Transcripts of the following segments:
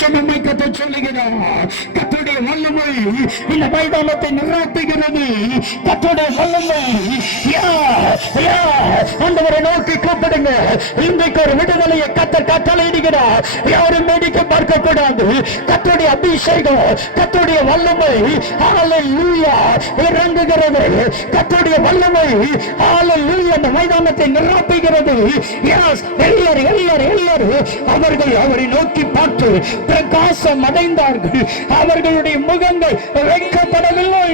அபிஷேகமை கத்த சொல்லுகிறார். கர்த்தருடைய வல்லமை இந்த மைதானத்தை நிரப்புகிறது. கர்த்தருடைய வல்லமை ஆண்டவரை நோக்கி கூப்பிடுங்க. இன்றைக்கு ஒரு விடுதலையை கர்த்தர் கட்டளையிடுகிறார். யாரும் வேடிக்கை பார்க்க கூடாது. கர்த்தருடைய அபிஷேகம், கர்த்தருடைய வல்லமை ஹல்லேலூயா இறங்குகிறது. கர்த்தருடைய வல்லமை ஹல்லேலூயா இந்த மைதானத்தை நிரப்புகிறது. எல்லாரும் அவர்கள் அவரை நோக்கி பார்த்து பிரகாசம் அடைந்தார்கள். அவர்களுடைய முகங்கள் வைக்கப்படவில்லை.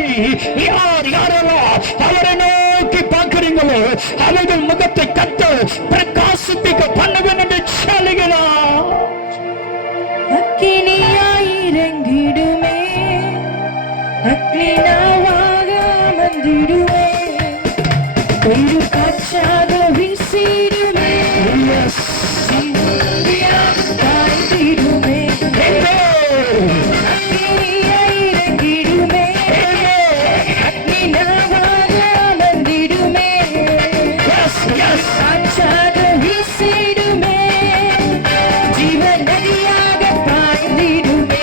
யாரெல்லாம் அவரை நோக்கி பார்க்கிறீங்களோ அவர்கள் முகத்தை கத்த பிரகாசிப்பிக்க பண்ணுவேன் என்று சொல்லுகிறார். அக்கினியாய் இறங்கிடுமே, அக்னினாவாக அமர்ந்திடுமே, ஒரு காற்றாக வீசிடுமே, காய்ந்திடுமே. அக்கினியாய் இறங்கிடுமே, அக்னினாவாக அமர்ந்திடுமே, காற்றாக வீசிடுமே, ஜீவன் நதியாக பாய்ந்திடுமே.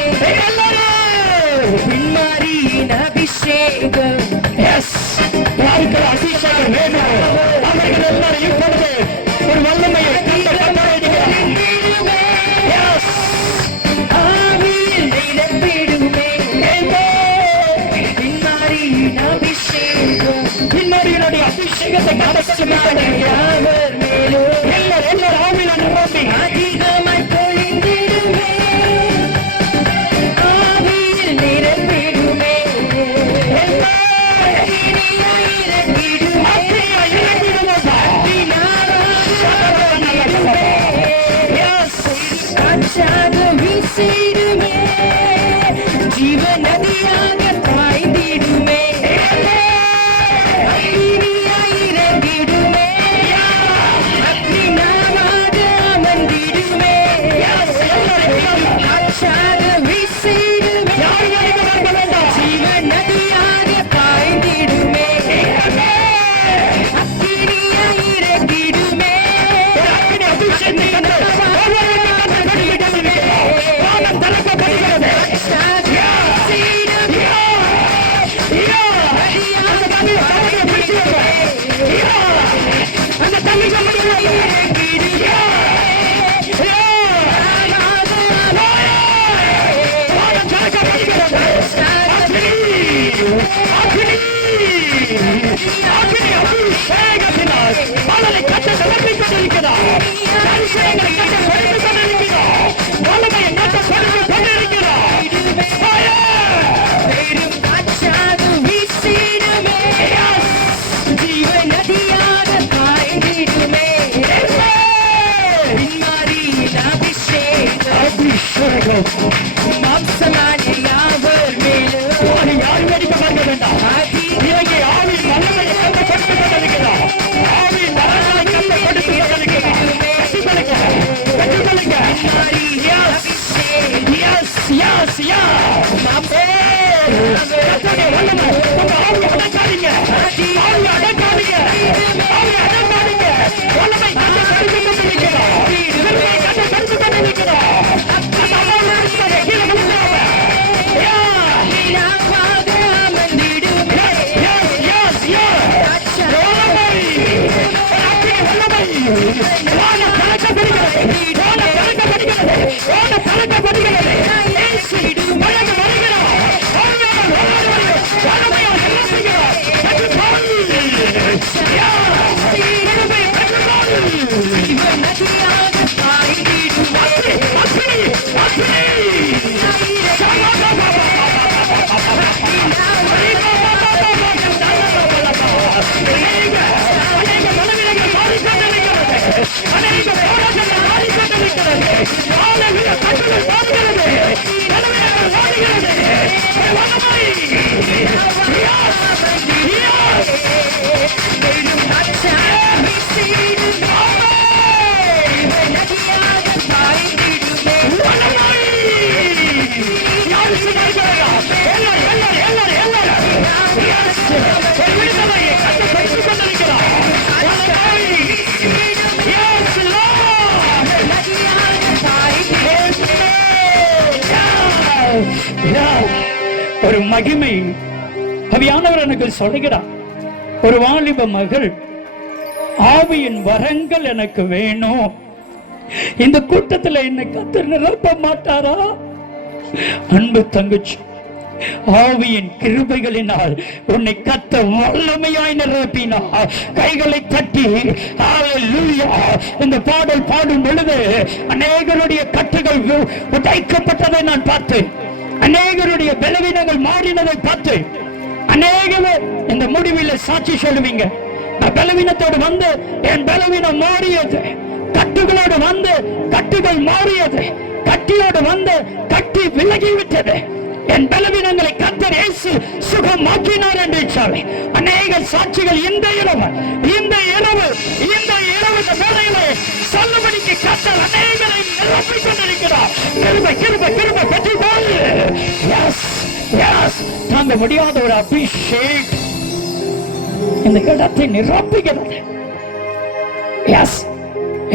பின்மாரியின் அபிஷேகம் அபிஷேகம் வேணும். அவர்கள் எல்லாரும் இப்பொழுது ஒரு வல்லமையை ஆவியில் நிரப்பிடுமே. பின்மாரியின் அபிஷேகம், பின்மாரியினுடைய அபிஷேகத்தை யாவர் மேலும் எல்லாரும் ஆவியில் நிரப்பி அதிகமாய் பொழிந்திடுமே. ஆவியில் நிரப்பிடுமே, அக்கினியாய் இறங்கிடுமே, காற்றாக வீசிடுமே, ஜீவ நதியாக பாய்ந்திடுமே. அக்கினியாய் இறங்கிடுமே, அக்னினாவாக அமர்ந்திடுமே, காற்றாக வீசிடுமே, ஜீவ நதியாக பாய்ந்திடுமே. அக்கினியாய் இறங்கிடுமே, காற்றாக வீசிடுமே, ஜீவ நதியாக பாய்ந்திடுமே. பின்மாரியின் அபிஷேகம் மாம்சமான யாவர் மேலும் யாரும் வேடிக்கை பார்க்க வேண்டாம். இவங்க ஆவின் வல்லமையை கண்டு கொடுத்து கொண்டிருக்கிறார். ஆவின் வரங்களை கண்டு கொடுத்து கொண்டிருக்கிறார். கட்டுக்கொள்ளுங்க. கர்த்தருடைய வல்லமை உங்க ஆவியை அடக்காதீங்க. ஆவியை அடக்காதீங்க. ஆவியை அடக்காதீங்க. வல்லமை கண்டு கொடுத்து கொண்டிருக்கிறார். வல்லமை கண்டு கொடுத்து கொண்டிருக்கிறார். கீழே விழுந்தாங்க. அக்னினாவாக அமர்ந்திடுமே, ஜீவ நதியாக பாய்ந்திடுமே. அநேக போராட்டங்கள் மாறிக்கொண்டிருக்கிறது. ஒரு மகிமை ஆவியானவர் எனக்கு சொல்லுகிறார். ஒரு வாலிப மகள், ஆவியின் வரங்கள் எனக்கு வேணும். இந்த கூட்டத்தில் என்னை கர்த்தர் நிரப்ப மாட்டாரா? அன்பு தங்கச்சி, ஆவியின் கிருபைகளினால் உன்னை கர்த்தர் வல்லமையாய் நிரப்பினார். கைகளை தட்டி ஹல்லேலூயா இந்த பாடல் பாடும் பொழுது அநேகருடைய கட்டுகள் உடைக்கப்பட்டதை நான் பார்த்தேன். அநேகருடைய பலவீனங்கள் மாறினதை பார்த்தேன். அநேகர் இந்த முடிவில் சாட்சி சொல்லுவீங்க, நான் பலவீனத்தோடு வந்து என் பலவீனம் மாறியது, கட்டுகளோடு வந்து கட்டுகள் மாறியது, கட்டியோடு வந்து கட்டி விலகிவிட்டது, என் பலவீனங்களை கர்த்தர் இயேசு சுகமாக்கினார் என்று சொல்லி அநேக சாட்சிகள் இந்த இரவு இந்த வேளையிலே சொல்லும்படிக்கு கர்த்தர் அநேகரை நிரப்பிக் கொண்டிருக்கிறார். கிருபை பெற்றுக்கொள். தாங்க முடியாத ஒரு அபிஷேகம் இந்த இடத்தை நிரப்புகிறது.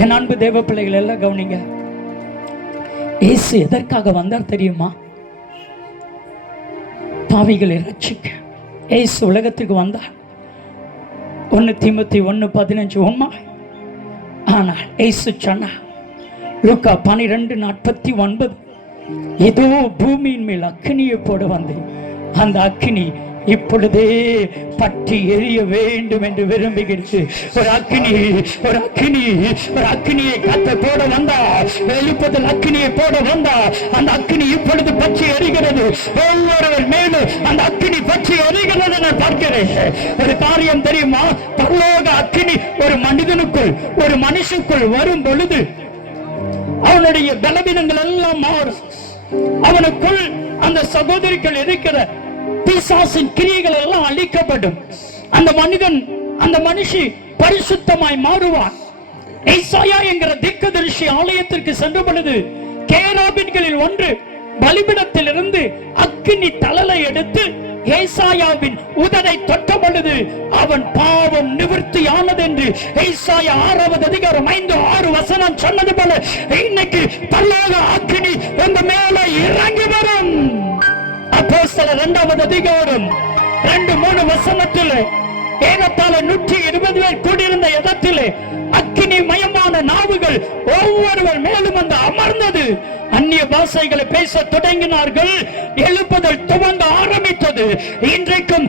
என் அன்பு தேவ பிள்ளைகள் எல்லாம் கவனிங்க. இயேசு எதற்காக வந்தார் தெரியுமா? பாவிகளை ரட்சிக்க இயேசு உலகத்துக்கு வந்தார். 1 தீமோத்தேயு 1:15 உண்மை. ஆனால் இயேசு சொன்னார், லூக்கா 12:49, ஏதோ பூமியின் மேல் அக்கினியை போட வந்தேன், அந்த அக்கினி இப்பொழுதே பற்றி எரிய வேண்டும் என்று விரும்புகிறது. ஒரு அக்கினியை கத்த போட வந்தா, எழுப்பதில் அக்கினியை போட வந்தா, அந்த அக்கினி இப்பொழுது பற்றி எரிகிறது. ஒவ்வொருவர் மேலும் அந்த அக்கினி பற்றி எரிகிறது நான் பார்க்கிறேன். ஒரு காரியம் தெரியுமா? பரலோக அக்கினி ஒரு மனிதனுக்குள், ஒரு மனுஷனுக்குள் வரும் பொழுது அவனுடைய பலவீனங்கள் எல்லாம் மாறும். அவனுக்குள் அந்த சகோதரிகள் இருக்கிற பிசாசின் கிரியைகள் எல்லாம் அழிக்கப்படும். அந்த மனிதன், அந்த மனுஷி பரிசுத்தமாய் மாறுவான். ஏசாயா என்கிற தீர்க்கதரிசி ஆலயத்திற்கு சென்ற பொழுது கேராபின்களில் ஒன்று பலிபீடத்தில் இருந்து அக்கினி தழலை எடுத்து ஏசாயாவின் உதடை தொட்ட பொழுது அவன் பாவம் நிவர்த்தியானது என்று ஏசாயா 6:5-6 சொன்னது போல இன்னைக்கு பரலோக அக்கினி உங்க மேல இறங்கி வரும். அப்போஸ்தலர் 2:3 ஏறத்தாழ 120 பேர் கூடியிருந்த இடத்திலே அக்கினி மயமான நாவுகள் ஒவ்வொருவர் மேலும் வந்து அமர்ந்தது. அந்நிய பாஷைகளை பேச தொடங்கினார்கள். எழுப்புதல் துவங்க ஆரம்பித்தது. இன்றைக்கும்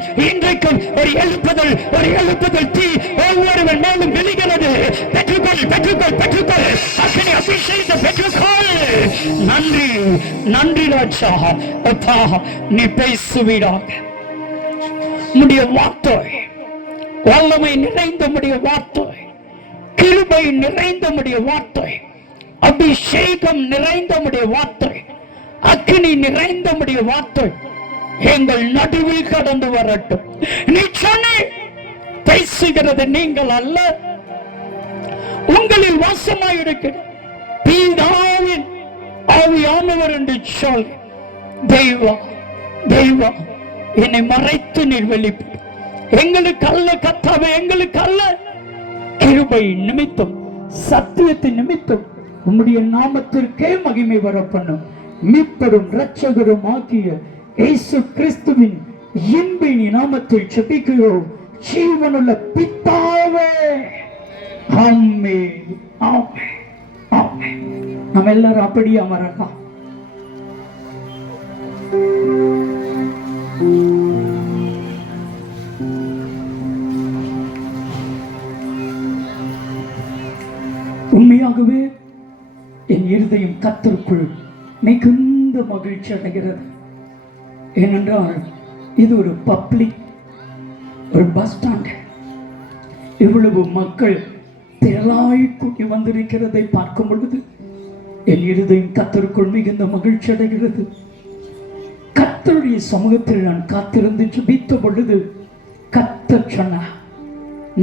ஒரு எழுப்புதல் தீ ஒவ்வொருவர் மேலும் விழுகிறது. பெற்றுக்கொள் அக்கினி அபிஷேகத்தை பெற்றுக்கொள். நன்றி ராஜா. அப்பா, நீ பேசுவீராக. உம்முடைய வார்த்தை வல்லமை நிறைந்த உம்முடைய வார்த்தை, கிருபை நிறைந்த உம்முடைய வார்த்தை, அபிஷேகம் நிறைந்த உம்முடைய வார்த்தை, அக்கினி நிறைந்த உம்முடைய வார்த்தை எங்கள் நடுவில் கடந்து வரட்டும். நீ சொன்ன பேசுகிறது நீங்கள் அல்ல, உங்களில் வாசமாயிருக்கிற பிதாவின் ஆவியானவர் என்று சொல். தெய்வா என்னை மறைத்து நீர் வெளிப்படும். எங்களுக்கு அல்ல கர்த்தாவே, எங்களுக்கு அல்ல, கிருபை நிமித்தம் சத்தியத்தின் நிமித்தம் உம்முடைய நாமத்திற்கே மகிமை வரப்பண்ணும். மீட்பரும் இரட்சகரும் ஆகிய இயேசு கிறிஸ்துவின் இன்பின் நாமத்தில் ஜெபிக்கிறோம் ஜீவனுள்ள பிதாவே. ஆமென், ஆமென், ஆமென். நம்ம எல்லாரும் அப்படியே அமரலாம். உண்மையாகவே என் இருதயம் கர்த்தருக்குள் மிகுந்த மகிழ்ச்சி அடைகிறது. ஏனென்றால் இது ஒரு பப்ளிக், ஒரு பஸ் ஸ்டாண்ட். இவ்வளவு மக்கள் திரளாய் கூட்டி வந்திருக்கிறதை பார்க்கும் பொழுது என் இருதயம் கர்த்தருக்குள் மிகுந்த மகிழ்ச்சி அடைகிறது. கர்த்தருடைய சமூகத்தில் நான் காத்திருந்து ஜெபித்த பொழுது கர்த்தர் சொன்னார்,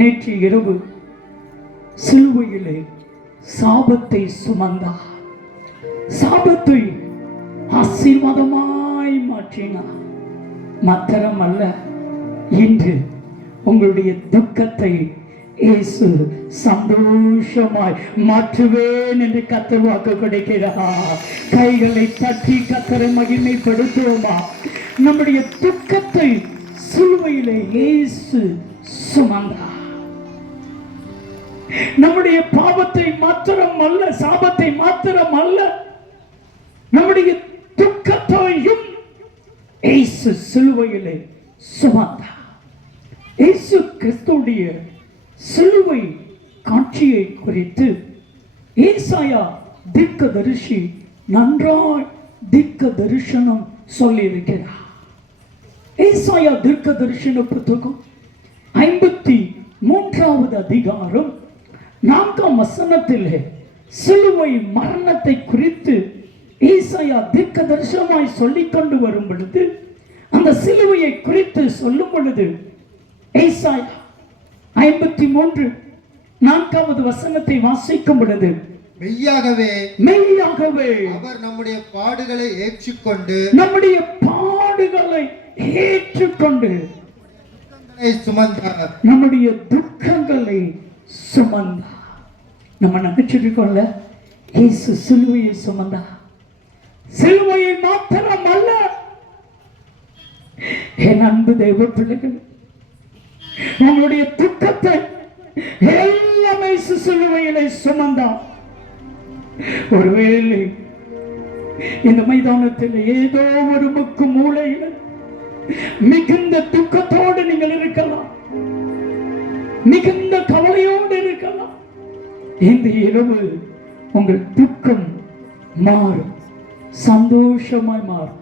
நேற்று இரவு சிலுவையிலே சாபத்தை சுமந்தார், சாபத்தை ஆசீர்வாதமாய் மாற்றினார். மாத்திரம் அல்ல, இன்று உங்களுடைய துக்கத்தை இயேசு சந்தோஷமாய் மாற்றுவேன் என்று கர்த்தர் வாக்கு கொடுக்கிறார். கைகளை தட்டி கர்த்தரை மகிமைப்படுத்துவோமா? நம்முடைய துக்கத்தை சிலுவையிலே இயேசு சுமந்தார். நம்முடைய பாவத்தை மாத்திரம் அல்ல, சாபத்தை மாத்திரம் அல்ல, நம்முடைய துக்கத்தையும் இயேசு சிலுவையிலே சுமந்தார். இயேசு கிறிஸ்துவுடைய சிலுவை காட்சியை குறித்து ஏசாயா தீர்க்கதரிசி நன்றாய் தீர்க்க தரிசனம் சொல்லியிருக்கிறார். ஏசாயா தீர்க்க தரிசன புத்தகம் 53வது அதிகாரம் 4ஆம் வசனத்திலே சிலுவை மரணத்தை குறித்து ஏசாயா தீர்க்க தரிசனமாய் சொல்லிக் கொண்டு வரும் பொழுது, அந்த சிலுவையை குறித்து சொல்லும் பொழுது ஏசாயா 53:4வது வசனத்தை வாசிக்கும் பொழுது, மெய்யாகவே மெய்யாகவே அவர் நம்முடைய பாடுகளை ஏற்றுக்கொண்டு நம்முடைய பாடுகளை ஏற்றுக்கொண்டு சுமந்தார், நம்முடைய துக்கங்களை சுமந்தார். நம்ம நினைச்சிருக்கோம்ல, இயேசு சிலுவையை சுமந்தார். சிலுவையை மாத்திரம் அல்ல, என் அன்பு தெய்வ பிள்ளைகள், உங்களுடைய துக்கத்தை எல்லாமே சிலுவையிலே சுமந்தார். ஒருவேளை இந்த மைதானத்தில் ஏதோ ஒரு முக்கு மூலையில் மிகுந்த துக்கத்தோடு நீங்கள் இருக்கலாம், மிகுந்த கவலையோடு இருக்கலாம். இந்த இரவு உங்கள் துக்கம் மாறும், சந்தோஷமாய் மாறும்.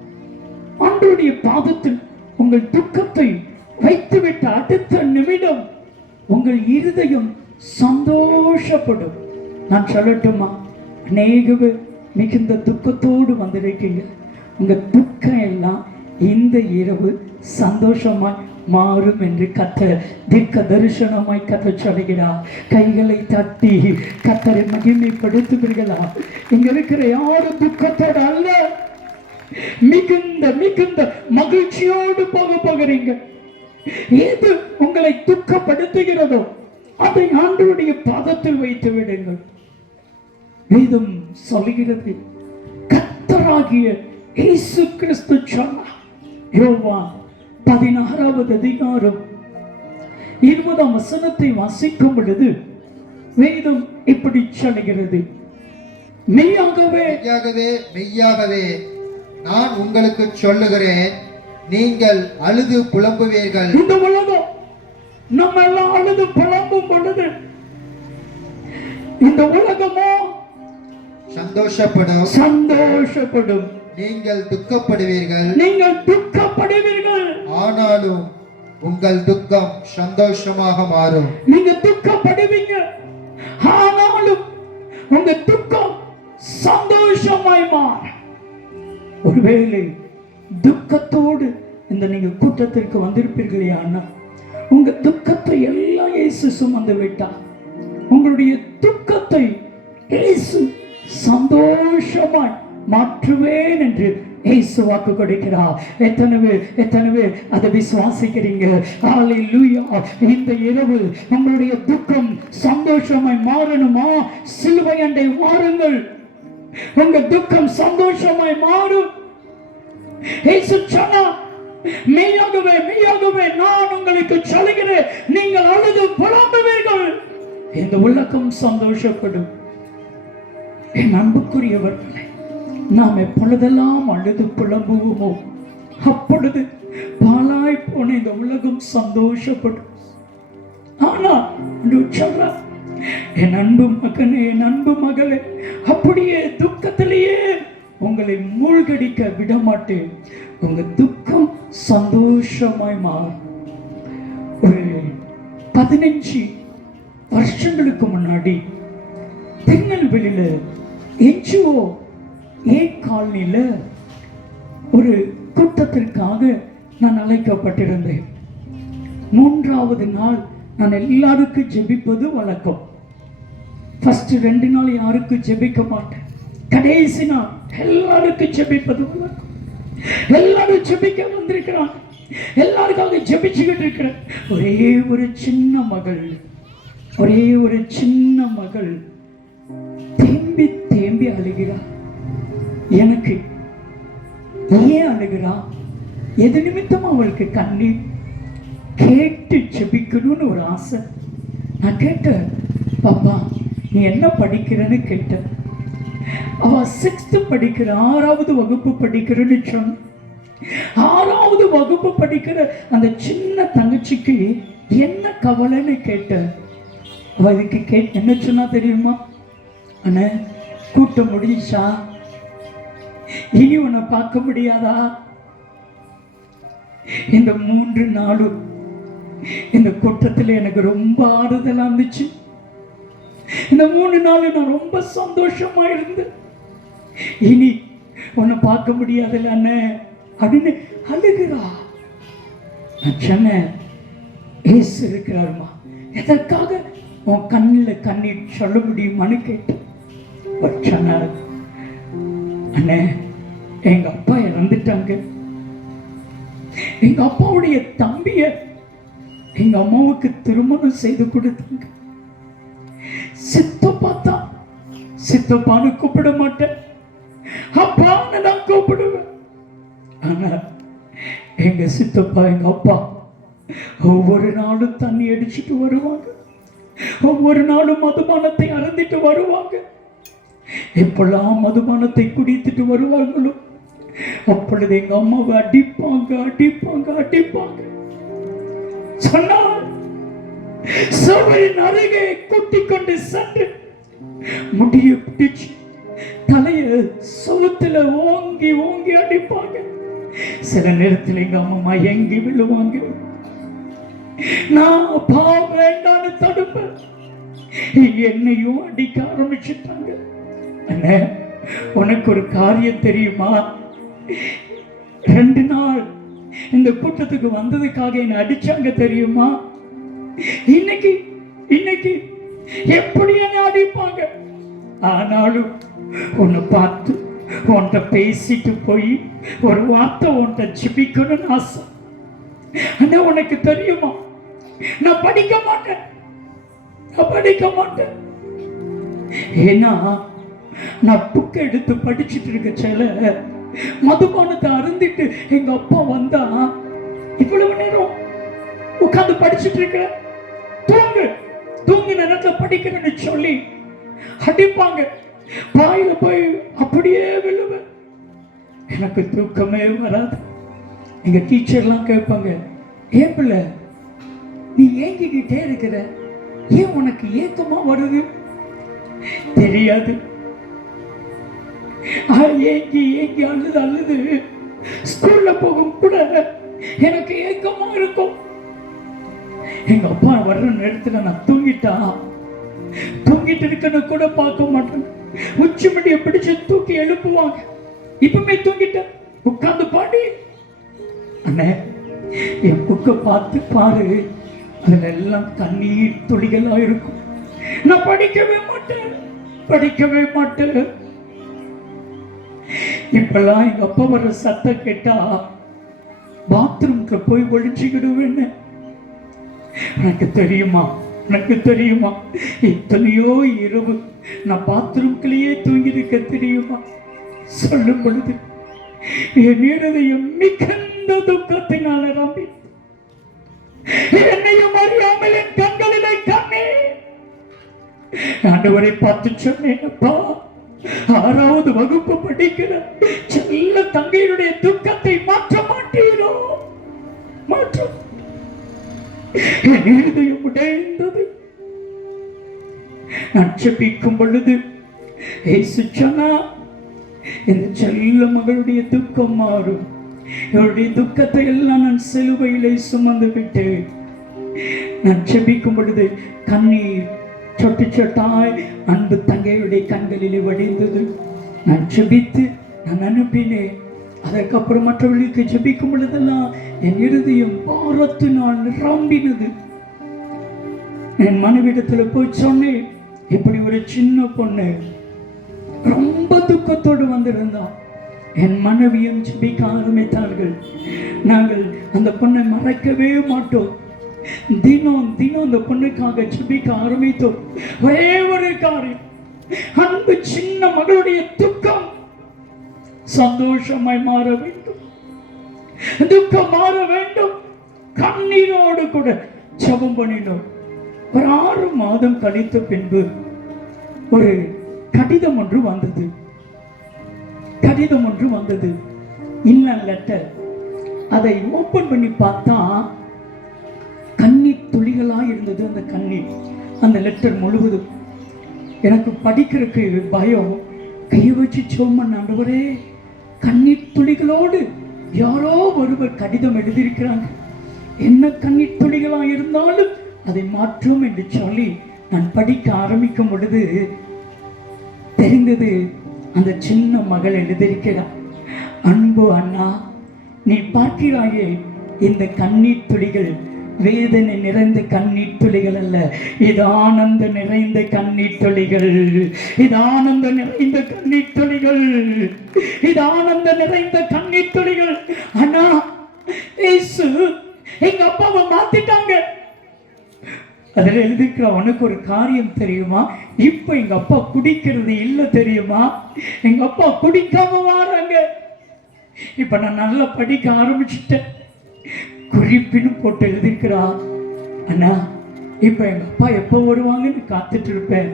ஆண்டவருடைய பாதத்தில் உங்கள் துக்கத்தை வைத்துவிட்ட அடுத்த நிமிடம் உங்கள் இருதயம் சந்தோஷப்படும். நான் சொல்லட்டுமா, அநேகவே மிகுந்த துக்கத்தோடு வந்திருக்கீங்க. உங்க துக்கம் எல்லாம் இந்த இரவு சந்தோஷமாய் மாறும் என்று கர்த்தர் தீர்க்க தரிசனமாய் கர்த்தர் சொல்கிறார். கைகளை தட்டி கர்த்தரை மகிமைப்படுத்துவீர்களா? இங்க இருக்கிற யாரும் துக்கத்தோடு அல்ல, மிகுந்த மிகுந்த மகிழ்ச்சியோடு போகிறீங்க. எது உங்களை துக்கப்படுத்துகிறதோ அதை ஆண்டவருடைய பாதத்தில் வைத்து விடுங்கள். வேதம் சொல்கிறது, கர்த்தராகிய இயேசு கிறிஸ்து சொன்னார். யோவான் 16வது அதிகாரம் 20ஆம் வசனத்தை வாசிக்கும் பொழுது வேதம் இப்படி சொல்கிறது, மெய்யாகவே மெய்யாகவே மெய்யாகவே நான் உங்களுக்கு சொல்லுகிறேன், நீங்கள் அழுது புலம்புவீர்கள். இந்த உலகம் நம்ம எல்லாம் அழுது புலம்பும் பொழுது இந்த உலகமோ சந்தோஷப்படும், சந்தோஷப்படும். நீங்கள் துக்கப்படுவீர்கள், நீங்கள் துக்கப்படுவீர்கள். ஆனாலும் உங்கள் துக்கம் சந்தோஷமாக மாறும். நீங்க துக்கப்படுவீங்க, ஆனாலும் உங்க துக்கம் சந்தோஷமாய் மாறும். ஒருவேளை துக்கத்தோடு இந்த நீங்க கூட்டத்திற்கு வந்திருப்பீர்களே, ஆனால் உங்க துக்கத்தை எல்லாம் இயேசு சுமந்து விட்டார். உங்களுடைய துக்கத்தை இயேசு சந்தோஷமாய் மாற்றுவேன் என்று இயேசு வாக்கு கொடுக்கிறார். எத்தனை அதை விசுவாசிக்கிறீங்க? ஹல்லேலூயா. இந்த இரவு உங்களுடைய துக்கம் சந்தோஷமாய் மாறணுமா? சிலுவை அண்டை வாருங்கள், உங்க துக்கம் சந்தோஷமாய் மாறும். இயேசு சொன்னார், மெய்யாகவே மெய்யாகவே நான் உங்களுக்கு சொல்கிறேன், நீங்கள் அழுது புலம்புவீர்கள், இந்த உலகம் சந்தோஷப்படும். என் அன்புக்குரியவர்களே, நாம் எப்பொழுதெல்லாம் அழுது புலம்புவோமோ அப்பொழுது பாழாய் போன இந்த உலகம் சந்தோஷப்படும். ஆனால் சொல்றார், என் அன்பு மகனே, என் அன்பு மகளே, அப்படியே துக்கத்திலேயே உங்களை மூழ்கடிக்க விட மாட்டேன். உங்க துக்கம் சந்தோஷமாய் மாறும். ஒரு 15 வருஷங்களுக்கு முன்னாடி திருநெல்வேலியில NGO காலனியில ஒரு கூட்டத்திற்காக நான் அழைக்கப்பட்டிருந்தேன். 3வது நாள் நான் எல்லாருக்கும் ஜெபிப்பது வழக்கம். ஃபர்ஸ்ட் 2 நாள் யாருக்கும் ஜெபிக்க மாட்டேன், கடைசி நாள் எல்லாருக்கும் ஜெபிப்பது வழக்கம். எல்லாரும் ஜெபிக்க வந்திருக்கிறாங்க, எல்லாருக்காக ஜெபிச்சுக்கிட்டு இருக்கிறேன். ஒரே ஒரு சின்ன மகள் ஒரே ஒரு சின்ன மகள் தேம்பி தேம்பி அழுகிறார். எனக்கு ஏன் அழுகிறா, எது நிமித்தம் அவளுக்கு கண்ணீர், கேட்டு ஜெபிக்கணும்னு ஒரு ஆசை. நான் கேட்டேன், பாப்பா நீ என்ன படிக்கிறன்னு கேட்டேன். அவ 6th படிக்கிற, 6வது வகுப்பு படிக்கிறன்னு சொன்ன. 6வது வகுப்பு படிக்கிற அந்த சின்ன தங்கச்சிக்கு என்ன கவலைன்னு கேட்டேன். அவ இதுக்கு என்ன சொன்னா தெரியுமா? அண்ணே கூட்டம் முடிஞ்சா, இனி உன்னை பார்க்க முடியாதா? இந்த 3 நாளும் இந்த கூட்டத்தில் எனக்கு ரொம்ப ஆறுதலா இருந்துச்சு. இந்த 3 நாள் நான் ரொம்ப சந்தோஷமா இருந்தேன். இனி உன்னை பார்க்க முடியாதுல்ல அண்ணே அப்படின்னு அழுகிறா. நான் சொன்னேன், ஏசு இருக்கிறாருமா, எதற்காக உன் கண்ணில் கண்ணீர் சொல்ல முடியுமான்னு கேட்டேன். சொன்னார், அண்ணே எங்க அப்பா இறந்துட்டாங்க. எங்க அப்பாவுடைய தம்பிய எங்க அம்மாவுக்கு திருமணம் செய்து கொடுத்தாங்க. சித்தப்பா தான், சித்தப்பான்னு கூப்பிட மாட்டேன், அப்பான்னு நான் கூப்பிடுவேன். ஆனா எங்க சித்தப்பா எங்க அப்பா ஒவ்வொரு நாளும் தண்ணி அடிச்சுட்டு வருவாங்க, ஒவ்வொரு நாளும் மதுபானத்தை அருந்திட்டு வருவாங்க. எப்பெல்லாம் மதுபானத்தை குடித்துட்டு வருவாங்களோ அப்பொழுது எங்க அம்மாவை அடிப்பாங்க அடிப்பாங்க அடிப்பாங்க. சொன்னால் சபையின் அருகே கூட்டிக் கொண்டு சென்று முடிய பிடிச்சு தலைய சோத்துல ஓங்கி ஓங்கி அடிப்பாங்க. சில நேரத்தில் எங்க அம்மா மயங்கி விழுவாங்க. நான் அப்பா வேண்டான்னு தடுப்பேன். என்னையும் அடிக்க ஆரம்பிச்சுட்டாங்க. அண்ணே உனக்கு ஒரு காரியம் தெரியுமா? 2 நாள் இந்த கூட்டத்துக்கு வந்ததுக்காக என்ன அடிச்சாங்க தெரியுமா? இன்னைக்கு இன்னைக்கு எப்படி என்ன அடிப்பாங்க? ஆனாலும் உன்னை பார்த்து உன்கிட்ட பேசிட்டு போய் ஒரு வார்த்தை உன்கிட்ட ஜெபிக்கணும்னு ஆசை. ஆனா உனக்கு தெரியுமா, நான் படிக்க மாட்டேன், நான் படிக்க மாட்டேன். ஏன்னா நான் புக்கை எடுத்து படிச்சுட்டு இருக்க சில மதுபானத்தை அருந்திட்டு எங்க அப்பா வந்தா, இவ்வளவு நேரம் உட்கார்ந்து படிச்சுட்டு இருக்க, தூங்கு தூங்கி நேரத்துல படிக்கிறேன்னு சொல்லி அடிப்பாங்க. பாயில போய் அப்படியே விழுவேன். எனக்கு தூக்கமே வராது. எங்க டீச்சர்லாம் கேட்பாங்க, ஏன் பிள்ளை நீ ஏங்கிக்கிட்டே இருக்கிற, ஏன் உனக்கு ஏக்கமா வருது? தெரியாது. ஏங்கி ஏங்கி அழுது அழுது ஸ்கூல்ல போகும் கூட எனக்கு ஏக்கமா இருக்கும். எங்க அப்பா வர்ற நேரத்துல நான் தூங்கிட்டு இருக்கன்னு கூட பார்க்க மாட்டேன். உச்சி மடியை பிடிச்சு தூக்கி எழுப்புவாங்க. இப்பவுமே தூங்கிட்டேன், உட்கார்ந்து பாடி. அண்ணே என் புக்கை பார்த்து பாரு, அதுல எல்லாம் தண்ணீர் துளிகளா இருக்கும். நான் படிக்கவே மாட்டேன். இப்பெல்லாம் எங்க அப்பா வர்ற சத்தம் கேட்டா பாத்ரூம்க்கு போய் ஒழிச்சுக்கிடுவேன்னு. எனக்கு தெரியுமா எத்தனையோ இரவு நான் பாத்ரூம்குள்ளேயே தூங்கி இருக்க தெரியுமா? சொல்லும் பொழுது என் இருதயம் மிகுந்த துக்கத்தினால் நிரம்பி, என்னையும் அறியாமல் என் கண்களிலே கண்ணீர். ஆண்டவரை பார்த்து சொன்னேன், அப்பா 6வது வகுப்பு படிக்கிற செல்ல தங்கையுடைய துக்கத்தை மாற்ற மாட்டீரோ? மாற்றம். என் இருதயம் உடைந்தது. நான் ஜெபிக்கும் பொழுது இயேசு சொன்னா, இந்த செல்ல மகளுடைய துக்கம் மாறும். இவருடைய துக்கத்தை எல்லாம் நான் சிலுவையிலே சுமந்து விட்டேன். நான் ஜெபிக்கும் பொழுது கண்ணீர் சொட்டு சொட்டாய் அன்பு தங்கையுடைய கண்களிலே வடிந்தது. நான் ஜெபித்து நான் அனுப்பினேன். அதற்கப்புறம் மற்றவர்களுக்கு ஜெபிக்கும் பொழுதெல்லாம் என் இருதயம் பாரத்தினால் நிரம்பினது. என் மனைவிடத்துல போய் சொன்னேன், இப்படி ஒரு சின்ன பொண்ணு ரொம்ப துக்கத்தோடு வந்திருந்தான். என் மனைவியும் ஜெபிக்க ஆரம்பித்தார்கள். நாங்கள் அந்த பொண்ணை மறைக்கவே மாட்டோம். தினம் தினம் அந்த பொண்ணுக்காக ஜெபிக்க ஆரம்பித்தோம். ஒரே ஒரு காரியம், அந்த சின்ன மகளுடைய துக்கம் சந்தோஷமாய் மாற வேண்டும், துக்கம் மாற வேண்டும். கண்ணீரோடு கூட ஜெபம் பண்ணினோம். ஒரு 6 மாதம் கழித்த பின்பு ஒரு கடிதம் ஒன்று வந்தது. இன்னல் லெட்டர். அதை ஓபன் பண்ணி பார்த்தா கண்ணீர் துளிகளாக இருந்தது. அந்த கண்ணீர், அந்த லெட்டர் முழுவதும். எனக்கு படிக்கிறதுக்கு பயம். கையை வச்சு சோமன், ஆண்டவரே, கண்ணீர் துளிகளோடு யாரோ ஒருவர் கடிதம் எழுதியிருக்கிறாங்க, என்ன கண்ணீர் துளிகளாக இருந்தாலும் அதை மாற்றும் என்று சொல்லி நான் படிக்க ஆரம்பிக்கும் பொழுது தெரிந்தது, அந்த சின்ன மகள் எழுதியிருக்கிறார். அன்பு அண்ணா, நீ பார்க்கிறாயே, இந்த கண்ணீர் துளிகள் வேதனை நிறைந்த கண்ணீர் துளிகள் அல்ல, இது ஆனந்த நிறைந்த கண்ணீர் துளிகள், இது ஆனந்த நிறைந்த கண்ணீர் துளிகள், இது ஆனந்த நிறைந்த கண்ணீர் துளிகள். அண்ணா, இயேசு எங்க அப்பாவை மாத்திட்டாங்க. அதில் எழுதிக்கிற, உனக்கு ஒரு காரியம் தெரியுமா, இப்ப எங்க அப்பா குடிக்கிறது இல்ல தெரியுமா, எங்க அப்பா குடிக்காம வராங்க. இப்ப நான் நல்லா படிக்க ஆரம்பிச்சுட்டேன். குறிப்பின்னு போட்டு எழுதிக்கிறா. அண்ணா, இப்ப எங்க அப்பா எப்ப வருவாங்கன்னு காத்துட்டு இருப்பேன்.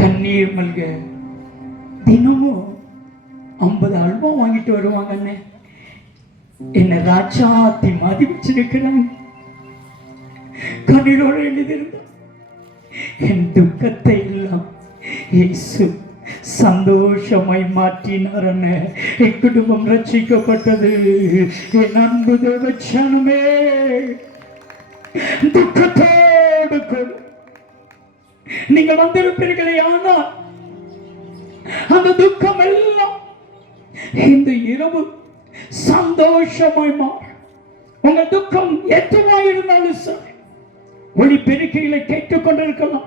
கண்ணீர் மல்க. தினமும் 50 ஆல்பம் வாங்கிட்டு வருவாங்க. அண்ணே, என்ன ராஜாத்தி மாதிரி வச்சிருக்கிறாங்க. கண்ணீரோடு எழுதியிருந்த என் துக்கத்தை எல்லாம் இயேசு சந்தோஷமாய் மாற்றினார். என் குடும்பம் ரட்சிக்கப்பட்டது. என் அன்பு தேவச்சனமே, துக்கத்தோடு கூட நீங்கள் வந்திருப்பீர்களே, ஆனால் அந்த துக்கம் எல்லாம் இந்த இரவு சந்தோஷமாய் மாறும். உங்க துக்கம் எதுவாக இருந்தாலும் சரி, ஒளிபெருக்கைகளை கேட்டுக்கொண்டிருக்கலாம்,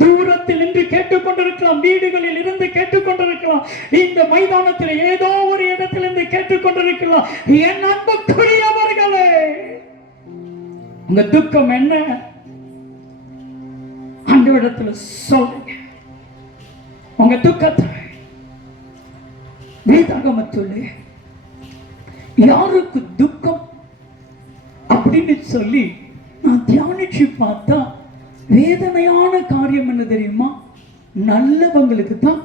தூரத்தில் நின்று கேட்டுக்கொண்டிருக்கலாம், வீடுகளில் இருந்து கேட்டுக்கொண்டிருக்கலாம், இந்த மைதானத்தில் ஏதோ ஒரு இடத்தில் இருந்து கேட்டுக்கொண்டிருக்கலாம். என் அன்புக்குரியவர்களே, உங்க துக்கம் என்ன அந்த இடத்துல சொல்லுங்க. உங்க துக்கத்தை வேதாகமத்திலே யாருக்கு துக்கம் அப்படின்னு சொல்லி நான் தியானிச்சு பார்த்தா வேதனையான காரியம் என்ன தெரியுமா, நல்லவங்களுக்கு தான்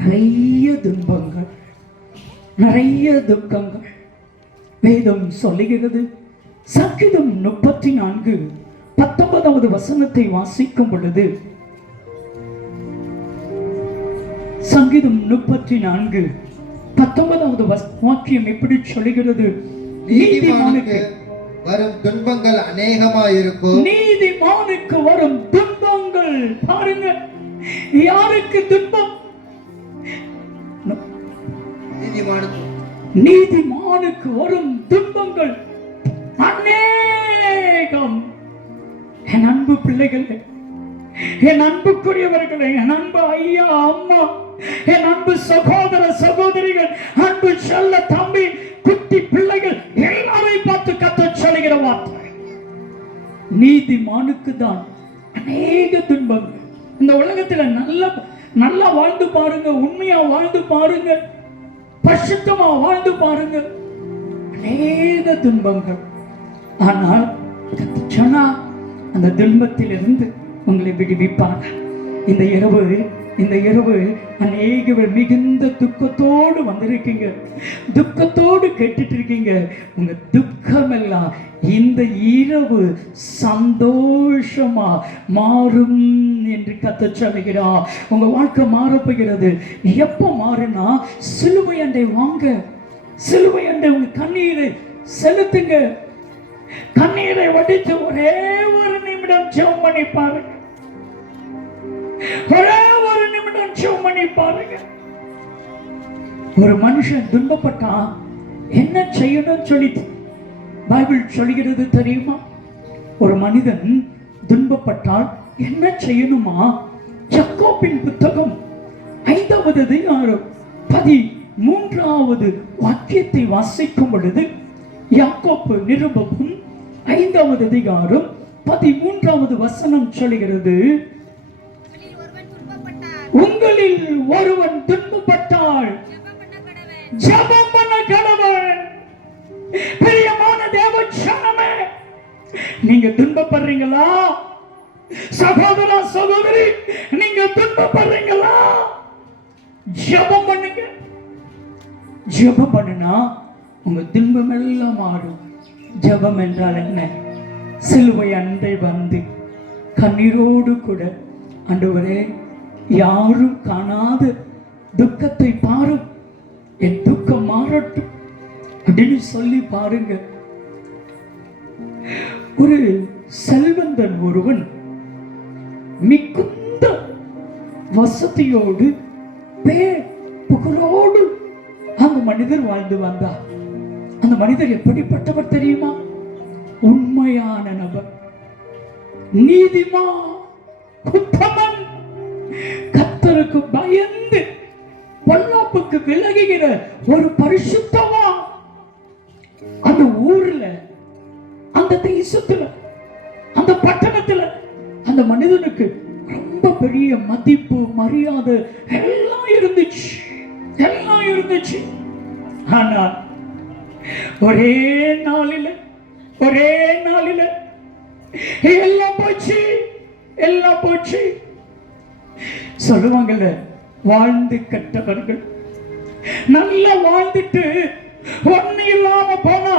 நிறைய துன்பங்கள், நிறைய துக்கங்கள். வேதம் சொல்லுகிறது. சங்கீதம் 34:19 வசனத்தை வாசிக்கும் பொழுது, சங்கீதம் 34:19 வாக்கியம் எப்படி சொல்லுகிறது, நீதிமானுக்கு வரும் துன்பங்கள் அநேகமாயிருக்கும். நீதிமானுக்கு வரும் துன்பங்கள், பாருங்க, யாருக்கு துன்பம்? நீதிமானுக்கு வரும் துன்பங்கள் அநேகம். என் அன்பு பிள்ளைகளே, என் அன்புக்குரியவர்களே, என் அன்பு ஐயா அம்மா, என் அன்பு சகோதர சகோதரிகள், அன்பு செல்ல தம்பி குட்டி பிள்ளைகள் எல்லாரையும் பார்த்து கத்த சொல்லுகிற வார்த்தை, நீதிமானுக்கு தான் அநேக துன்பங்கள். இந்த உலகத்துல நல்லா வாழ்ந்து பாருங்க, உண்மையா வாழ்ந்து பாருங்க, பரிசுத்தமா வாழ்ந்து பாருங்க, அநேக துன்பங்கள். ஆனால் சொன்னா அந்த துன்பத்திலிருந்து உங்களை விடுவிப்பாங்க. இந்த இரவு அநேகவர் மிகுந்த துக்கத்தோடு வந்திருக்கீங்க, துக்கத்தோடு கேட்டுட்டு இருக்கீங்க. உங்க துக்கம் எல்லாம் இந்த இரவு சந்தோஷமா மாறும் என்று கர்த்தர் சொல்லுகிறார். உங்க வாழ்க்கை மாறப்போகிறது. எப்போ மாறுனா, சிலுவை அண்டை வாங்க, சிலுவை அண்டை உங்க கண்ணீரை செலுத்துங்க. கண்ணீரை வடித்து ஒரே ஒரு நிமிடம் ஜெபம் பண்ணி பாருங்க, ஒரே ஒரு நிமிடம் ஜெபம் பண்ணி பாருங்க. ஒரு மனுஷன் துன்பப்பட்டா என்ன செய்யணும் சொல்லி பைபிள் சொல்கிறது தெரியுமா? ஒரு மனிதன் துன்பப்பட்டால் என்ன செய்யணுமா? யாக்கோபின் புத்தகம் 5வது அதிகாரம் 13வது வாக்கியத்தை வாசிக்கும் பொழுது, யாக்கோப்பு நிருபம் 5வது அதிகாரம் 13வது வசனம் சொல்கிறது, உங்களில் ஒருவன் துன்பப்பட்டால் ஜெபம் பண்ண கடவன். பிரியமான தேவ ஜனமே, நீங்க துன்பப்படுறீங்களா? சகோதரா சகோதரி, நீங்க துன்பப்படுறீங்களா? ஜெபம் பண்ணுங்க. ஜெபம் பண்ணுனா உங்க துன்பம் எல்லாம் மாறும். ஜெபம் என்றால் என்ன? சிலுவை அண்டை வந்து கண்ணீரோடு கூட, ஆண்டவரே யாரும் காணாத துக்கத்தை பாரும், என் துக்கம் மாறட்டும் அப்படின்னு சொல்லி பாருங்க. ஒரு செல்வந்தன் ஒருவன் மிகுந்த வசதியோடு பேர் புகழோடு அந்த மனிதர் வாழ்ந்து வந்தார். அந்த மனிதர் எப்படிப்பட்டவர் தெரியுமா? உண்மையான நபர், நீதிமான், உத்தமன், கர்த்தருக்கு பயந்து பொல்லாப்புக்கு விலகுகிற ஒரு பரிசுத்தவான். அந்த ஊர்ல, அந்த தேசத்துல, அந்த பட்டணத்துல அந்த மனிதனுக்கு ரொம்ப பெரிய மதிப்பு மரியாதை எல்லாம் இருந்துச்சு, எல்லாம் இருந்துச்சு. ஆனால் ஒரே நாளில எல்லாம் போச்சு, எல்லாம் போச்சு. சொல்லுவாங்கல்ல, வாழ்ந்து கெட்டவர்கள் நல்லா வாழ்ந்துட்டு ஒண்ணு இல்லாம போனா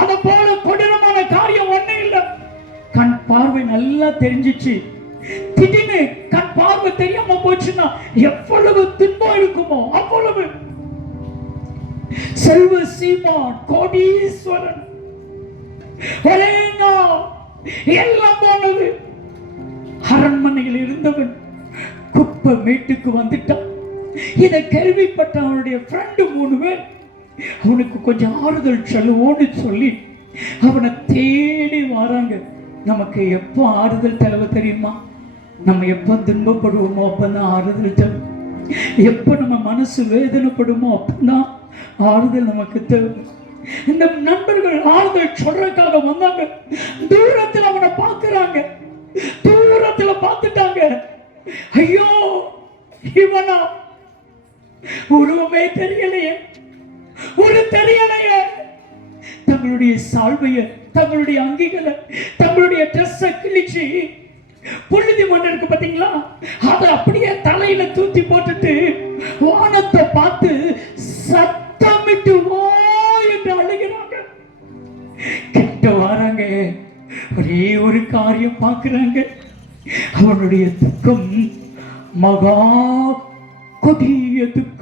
அத போல கொடூரமான காரியம் ஒண்ணு இல்ல. கண் பார்வை நல்லா தெரிஞ்சிச்சு, திடீர்னு கண் பார்வை தெரியாம போச்சுன்னா எவ்வளவு துன்பம் இருக்குமோ அவ்வளவு. செல்வ சீமான் கோடீஸ்வரன், ஒரே நாள் எல்லாம் போனது. அரண்மனையில் இருந்தவன் குப்பை மேட்டுக்கு வந்துட்டான். இதை கேள்விப்பட்ட அவனுடைய ஃப்ரெண்டு 3 பேர் அவனுக்கு கொஞ்சம் ஆறுதல் சொல்லுவோன்னு சொல்லி அவனை தேடி வராங்க. நமக்கு எப்போ ஆறுதல் தேவை தெரியுமா? நம்ம எப்போ துன்பப்படுவோமோ அப்பதான் ஆறுதல் தேவை. எப்போ நம்ம மனசு வேதனைப்படுமோ அப்பதான் ஆறுதல் நமக்கு தேவை. இந்த நண்பர்கள் ஆறுதல் சொல்றதுக்காக வந்தாங்க. தூரத்தில் அவனை பார்க்கிறாங்க, தூரத்துல பார்த்துட்டாங்க. ஐயோ, இவனா? உருவமே தெரியலையே, ஒரு தெரியலையே. தங்களுடைய சால்வைய, தங்களுடைய அங்கிகளை, தங்களுடைய ட்ரெஸ்ஸை கிழிச்சு புழுதி மண் இருக்கு பாத்தீங்களா, அதை அப்படியே தலையில தூத்தி போட்டுட்டு வானத்தை பார்த்து சத்தமிட்டு வா என்று அழுகிறாங்க. கிட்ட வராங்க, ஒரே ஒரு காரியம் பார்க்கிறாங்க. அவனுடைய துக்கம் மகா கொடிய துக்கம்.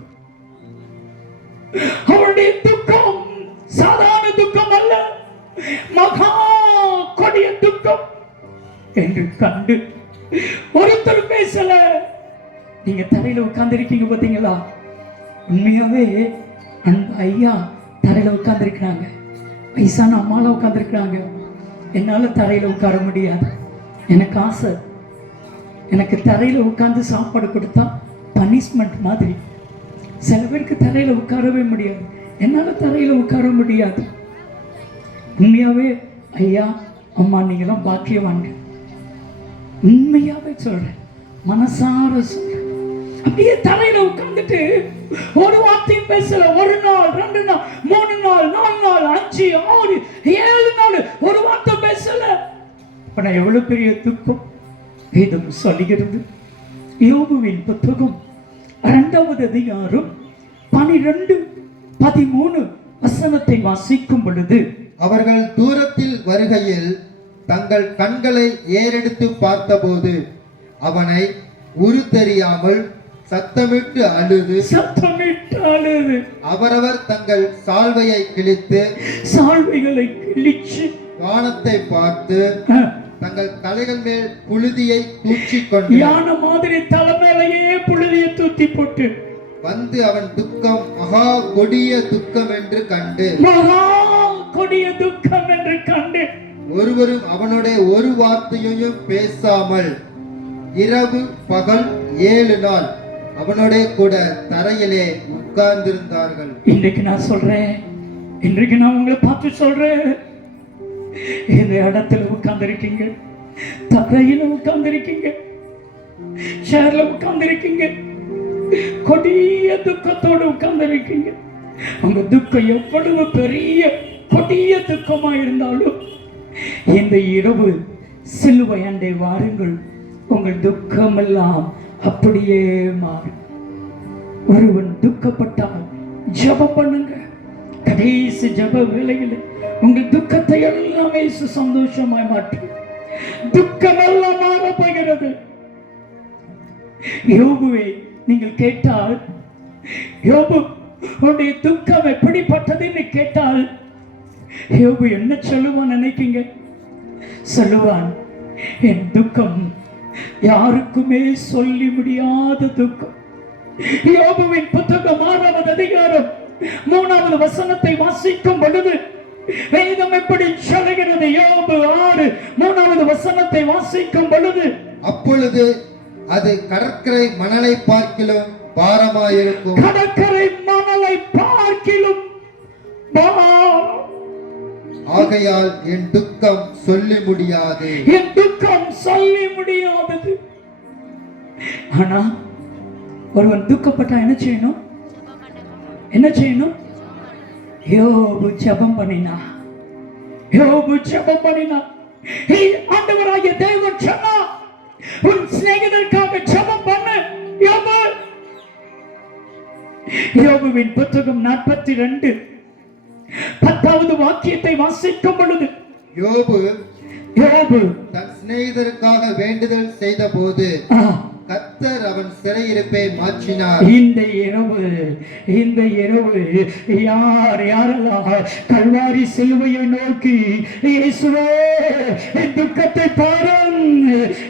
அவனுடைய துக்கம் சாதாரண துக்கம் அல்ல, மகா கொடிய துக்கம் என்று கண்டு ஒருத்தர் பேசல. நீங்க தரையில உட்கார்ந்து இருக்கீங்க பாத்தீங்களா? உண்மையாவே அந்த ஐயா தரையில உட்கார்ந்து இருக்கிறாங்க, வயசான அம்மால உட்கார்ந்து இருக்கிறாங்க. என்னால தரையில உட்கார முடியாது. எனக்கு ஆசை, எனக்கு தரையில உட்கார்ந்து சாப்பாடு கொடுத்தா பனிஷ்மெண்ட் மாதிரி. சில பேருக்கு தரையில உட்காரவே முடியாது, என்னால தரையில உட்கார முடியாது. உண்மையாவே ஐயா அம்மா நீங்களாம் பாக்கியவாங்க. உண்மையாவே சொல்றேன், மனசார சொல்றேன். அப்படியே தரையில உட்கார்ந்துட்டு ஒரு வார்த்தையும் பேசல. 1 நாள், 2 நாள், 3 நாள், 4 நாள், 5, 6, 7 நாள் ஒரு வார்த்தை பேசல. இப்ப நான் எவ்வளவு பெரிய துக்கம் வேதம் சொல்லுகிறது. யோபுவின் புத்தகம் 2வது அதிகாரம் 12, 13 வசனத்தை வாசிக்கும் பொழுது, அவர்கள் தூரத்தில் வருகையில் தங்கள் கண்களை ஏறெடுத்து பார்த்தபோது அவனை உரு தெரியாமல் சத்தமிட்டு அழுது அவரவர் தங்கள் சால்வையை கிழித்து, சால்வைகளை கிழிச்சு வானத்தை பார்த்து தங்கள் தலைகள் மேல் புழுதியை தூற்றிக்கொண்டு, யானை மாதிரி தலைமையிலேயே புழுதியை தூத்தி போட்டு வந்து அவன் துக்கம் மகா கொடிய துக்கம் என்று கண்டு, மகா கொடிய துக்கம் என்று கண்டு ஒருவரும் அவனுடைய ஒரு வார்த்தையையும் பேசாமல் இரவு பகல் 7 நாள் அவனுடைய கூட தரையிலே உட்கார்ந்திருந்தார்கள். இன்றைக்கு நான் சொல்றேன், இன்றைக்கு நான் உங்களை பார்த்து சொல்றேன், இந்த இடத்துல உட்கார்ந்திருக்கீங்க, தரையில உட்கார்ந்திருக்கீங்க, சேர்ல உட்கார்ந்திருக்கீங்க, கொடிய துக்கத்தோடு உட்கார்ந்திருக்கீங்க. உங்க துக்கம் எவ்வளவு பெரிய கொடிய துக்கமா இருந்தாலும் இந்த இரவு சிலுவை அண்டை வாருங்கள், உங்கள் துக்கமெல்லாம் அப்படியே மாறும். ஒருவன் துக்கப்பட்டால் ஜெபம் பண்ணுங்க. கடைசி ஜெப வேளையில் உங்கள் துக்கத்தை எல்லாமே சந்தோஷமாய் மாற்றும். துக்கம் எல்லாம் மாற போகிறது. யோபுவே, நீங்கள் கேட்டால், யோபு உன்னுடைய துக்கம் எப்படிப்பட்டதுன்னு கேட்டால் யோபு என்ன சொல்லுவான் நினைக்கீங்க? சொல்லுவான், என் துக்கம் யாருக்குமே சொல்லி முடியாத துக்கம். யோபுவின் புத்தகம் 6வது அதிகாரம் 3வது வசனத்தை வாசிக்கும் பொழுது வேதம் எப்படி சொல்லுகிறது? யோபு 6:3வது வசனத்தை வாசிக்கும் பொழுது, அப்பொழுது அது கடற்கரை மணலை பார்க்கிலும் பாரமாயிருக்கும். கடற்கரை மணலை பார்க்கிலும் பாரம். ஆகையால் என் துக்கம் சொல்லி முடியாது. என் துக்கம் சொல்லி முடியாதது. ஆனா ஒருவன் துக்கப்பட்டா என்ன செய்யணும்? என்ன செய்யணும்? யோபு ஜெபம் பண்ணினா. யோபு ஜெபம் பண்ணினா. ஆண்டவராகிய தேவன் சொன்னா, உன் சிநேகிதருக்காக ஜெபம் பண்ணு. யோபு, யோபுவின் புத்தகம் 42:10வது வாக்கியத்தை வாசிக்கும் பொழுது, யோபு தன் சிநேகிதருக்காக வேண்டுதல் செய்த போது கர்த்தர் அவன் சிறையிருப்பை மாற்றினார். இந்த இரவு யாரெல்லாம் கல்வாரி சிலுவையை நோக்கி, இயேசுவே என் துக்கத்தை பாரும்,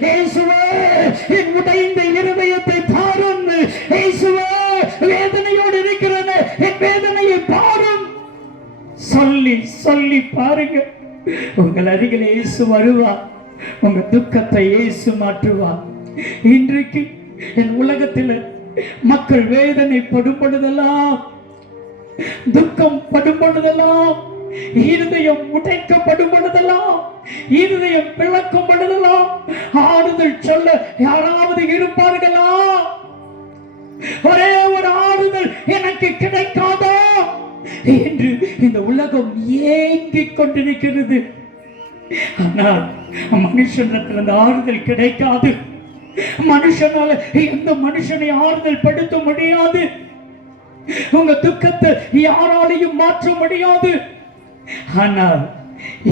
இயேசுவே என் உடைந்த இருதயத்தை பாரும், இயேசுவே வேதனையோடு இருக்கிறேன், என் வேதனையை பாரும் சொல்லி பாருங்க. உங்கள் அருகில் இயேசு வருவார். உங்க துக்கத்தை இயேசு மாற்றுவார். இன்றைக்கு என் உலகத்தில் மக்கள் வேதனை படும் பொழுதெல்லாம், துக்கம் படும் பொழுதெல்லாம், இருதயம் உடைக்கப்படும் பொழுதெல்லாம், இருதயம் பிளக்கும் பொழுதெல்லாம் ஆறுதல் சொல்ல யாராவது இருப்பார்களா? ஒரே ஒரு ஆறுதல் எனக்கு கிடைக்காதா என்று இந்த உலகம் ஏங்கிக் கொண்டிருக்கிறது. ஆனால் மனுஷனிடத்தில் அந்த ஆறுதல் கிடைக்காது. மனுஷனால எந்த மனுஷனை ஆறுதல் படுத்த முடியாது. உங்க துக்கத்தை யாராலையும் மாற்ற முடியாது. ஆனால்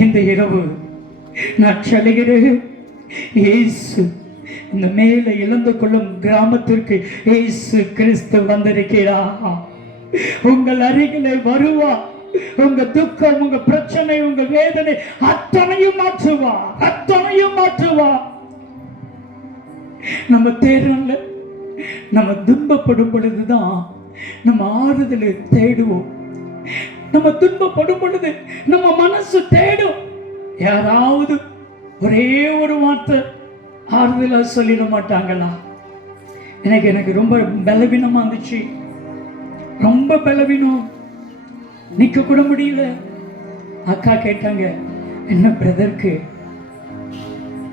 இந்த இரவு நான் சொல்லுகிறேன், இயேசு இந்த மேலே இழந்து கொள்ளும் கிராமத்திற்கு இயேசு கிறிஸ்து வந்திருக்கிறார். உங்கள் அருகிலே வருவா. உங்க துக்கம், உங்க பிரச்சனை, உங்க வேதனை அத்தனையும் மாற்றுவா, அத்தனையும் மாற்றுவா. நம்ம தேடல, நம்ம துன்பப்படும் பொழுதுதான் நம்ம ஆறுதலை தேடுவோம். நம்ம துன்பப்படும் பொழுது நம்ம மனசு தேடும். யாராவது ஒரே ஒரு வார்த்தை ஆறுதலா சொல்லிட மாட்டாங்களா? எனக்கு ரொம்ப பலவீனமா இருந்துச்சு, ரொம்ப பலவீனம், நிக்க கூட முடியல. அக்கா கேட்டாங்க, என்ன பிரதருக்கு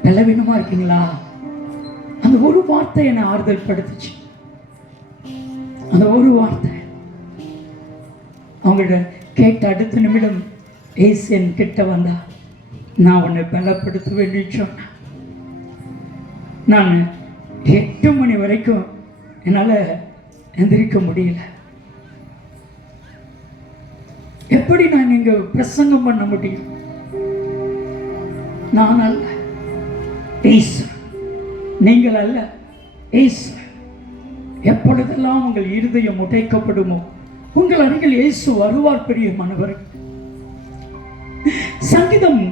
பலவீனமா இருக்கீங்களா? அந்த ஒரு வார்த்தை என்னை ஆறுதல் படுத்துச்சு. அந்த ஒரு வார்த்தை அவங்கள்ட்ட கேட்ட அடுத்த நிமிடம் ஏசு என் கிட்ட வந்தா, நான் உன்னை பலப்படுத்துவேன்னு சொன்னேன். நான் 8 மணி வரைக்கும் என்னால் எந்திரிக்க முடியல. எப்படி நான் இங்க பிரசங்கம் பண்ண முடியும்? நான் அல்ல, ஏசு. நீங்கள் அல்ல, ஏசு. எப்பொழுதெல்லாம் உங்கள் இருதயம் உடைக்கப்படுமோ உங்கள் அருகில் இயேசு வருவார். பிரியமானவர், சங்கீதம்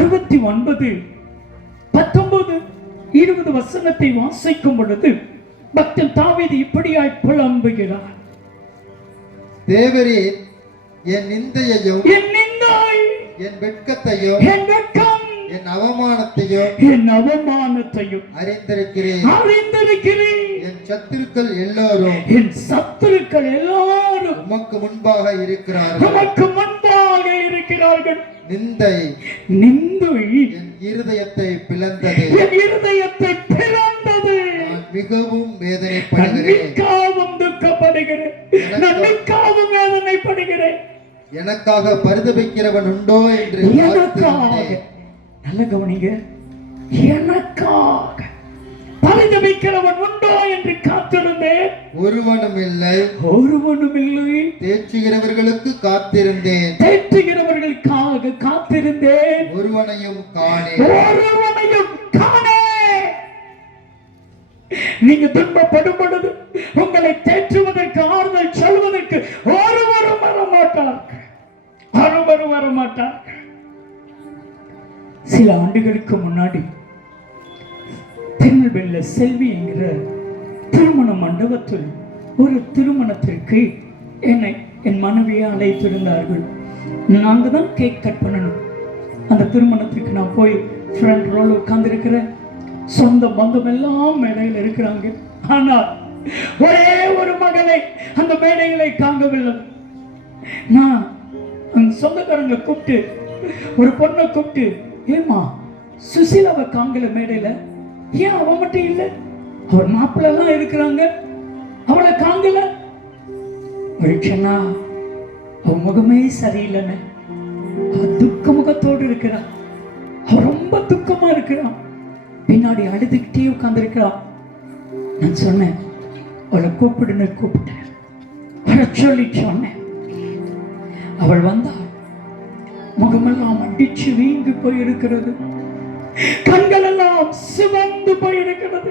69:19-20 வசனத்தை வாசிக்கும் பொழுது பக்தன் தாவீது இப்படியாய் புலம்புகிறார். தேவரே, என் நிந்தையையும் என் நிந்தை, என் வெட்கத்தையும் என் வெட்கம், என் அவமானத்தையும் அறிந்திருக்கிறேன். என் சத்துருக்கள் எல்லோரும் உமக்கு முன்பாக இருக்கிறார்கள். நிந்தை நிந்தை என் இருதயத்தை பிளந்தது. என் இருதயத்தை பிளந்தது. நான் மிகவும் நான் வேதனைப்படுகிறேன். மிகவும் துக்கப்படுகிறேன். நான் மிகவும் வேதனைப்படுகிறேன். எனக்காக பரிதபிக்கிறவன் உண்டோ என்று எனக்காக, காத்திருந்தேன். நல்ல கவனிங்க, எனக்காக பரிதபிக்கிறவன் உண்டோ என்று காத்திருந்தேன். ஒருவனும் இல்லை. ஒருவனும் இல்லை. தேற்றுகிறவர்களுக்கு காத்திருந்தேன். தேற்றுகிறவர்களுக்காக காத்திருந்தேன். ஒருவனையும் காணேன். ஒருவனையும் காணேன். நீங்க துன்பப்படும் பொழுது உங்களை தேற்றுவதற்கு, ஆறுதல் சொல்வதற்கு ஒருவரும் வரமாட்டார்கள். ஒருவரும் வரமாட்டார்கள். சில ஆண்டுகளுக்கு முன்னாடி திருநெல்வேலியில செல்வி என்கிற திருமண மண்டபத்தில் ஒரு திருமணத்திற்கு என்னை என் மனைவியை அழைத்திருந்தார்கள். நாங்க தான் கேக் கட் பண்ணணும். அந்த திருமணத்துக்கு நான் போய் ஃப்ரண்ட் ரோல உட்கார்ந்திருக்கிறேன். சொந்த பந்தம் எல்லாம் மேடையில் இருக்கிறாங்க. ஆனால் ஒரே ஒரு மகனை அந்த மேடைகளை காணவில்லை. நான் அந்த சொந்தக்காரங்களை கூப்பிட்டு, ஒரு பொண்ணை கூப்பிட்டு, ஏமா சுசீலாவை காங்கல மேடையில, ஏன் அவ மட்டும் இல்லை? அவர் மாப்பிள்ள எல்லாம் இருக்கிறாங்க, அவளை காங்கல. சொன்னா அவ முகமே சரியில்லைன்னு, அவ துக்க முகத்தோடு இருக்கிறான். அவ ரொம்ப துக்கமா இருக்கிறான். பின்னாடி அழுதுகிட்டே உட்கார்ந்து இருக்கிறான். நான் சொன்னேன், அவளை கூப்பிடுன்னு கூப்பிட்டேன். வர சொல்லி சொன்னேன். அவள் வந்தாள். முகமெல்லாம் அடிச்சு வீங்கி போயிருக்கிறது. கண்கள் எல்லாம் சிவந்து போயிருக்கிறது.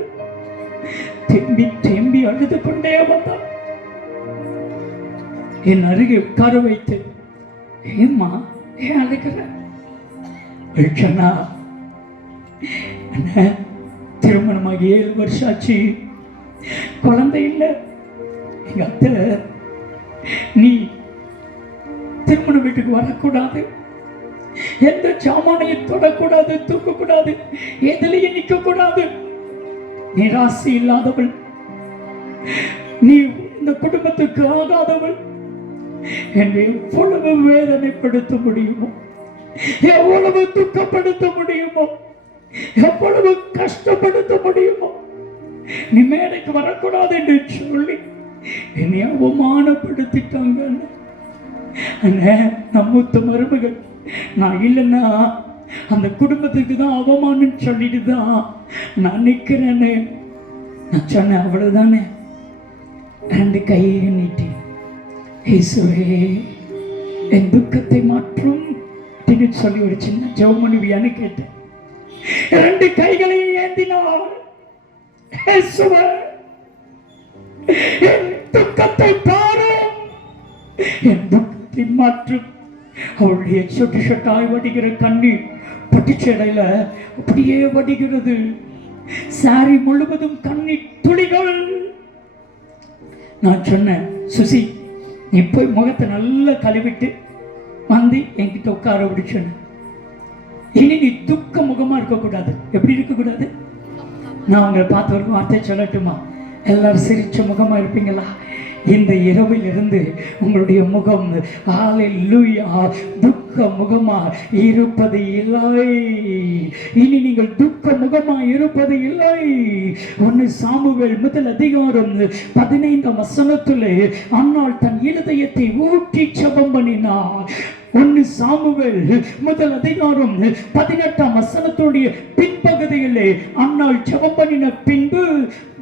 திரும்பி திரும்பி அழுது கொண்டே வந்தாள். என் அருகே உட்கார வைத்து, ஏம்மா ஏன் அழுகிற? சொன்னா, திருமணமாகி 7 வருஷம் ஆச்சு, குழந்தை இல்லை. எங்க அத்தை, நீ திருமண வீட்டுக்கு வரக்கூடாது, எந்த சாமானையும் தொடக்கூடாது, தூக்கக்கூடாது, எதிலையும் நிற்க கூடாது. நீ ராசி இல்லாதவள், நீ இந்த குடும்பத்துக்கு ஆகாதவள் என்று எவ்வளவு வேதனைப்படுத்த முடியுமோ, எவ்வளவு துக்கப்படுத்த முடியுமோ, எவ்வளவு கஷ்டப்படுத்த முடியுமோ, நீ மேடைக்கு வரக்கூடாது என்று சொல்லி என்னை அவமானப்படுத்திட்டாங்க. நம்ம மூத்த மருமகள், நான் இல்லைன்னா அந்த குடும்பத்துக்கு தான் அவமானம் சொல்லிட்டு தான் நான் நிற்கிறேன்னு நான் சொன்னேன். அவ்வளவுதானே. 2 கையை நீட்டி, இயேசுவே என் துக்கத்தை மாற்றும் அப்படின்னு சொல்லி ஒரு சின்ன ஜெபமணிவியான்னு கேட்டேன். 2 கைகளையும் ஏந்தினார். இயேசுவே என் துக்கத்தை பாரும், என் துக்கத்தை மாற்றும். அவளுடைய சொட்டு சொட்டாய் வடிகிற கண்ணீர் பட்டுச்சேடையில அப்படியே வடிகிறது. சாரி முழுவதும் கண்ணீர் துளிகள். நான் சொன்னேன், சுசி நீ போய் முகத்தை நல்லா கழுவிட்டு வந்து என்கிட்ட உட்கார விடுச்சேன்னு. இனி நீ துக்க முகமா இருக்கக்கூடாது. எப்படி இருக்கக்கூடாது? நான் உங்களை பார்த்த ஒரு வார்த்தை சொல்லட்டுமா? எல்லாரும் சிரிச்ச முகமா இருப்பீங்களா? இந்த இரவில் இருந்து உங்களுடைய முகம் ஹல்லேலூயா துக்க முகமா இருப்பது இல்லை. இனி நீங்கள் துக்க முகமா இருப்பது இல்லை. 1 சாமுவேல் 1:15 அன்னாள் தன் இருதயத்தை ஊற்றி ஜெபம் பண்ணினார். 1 சாமுவேல் 1:18 பின்பகுதியிலே அன்னாள் ஜெபம் பண்ணின பின்பு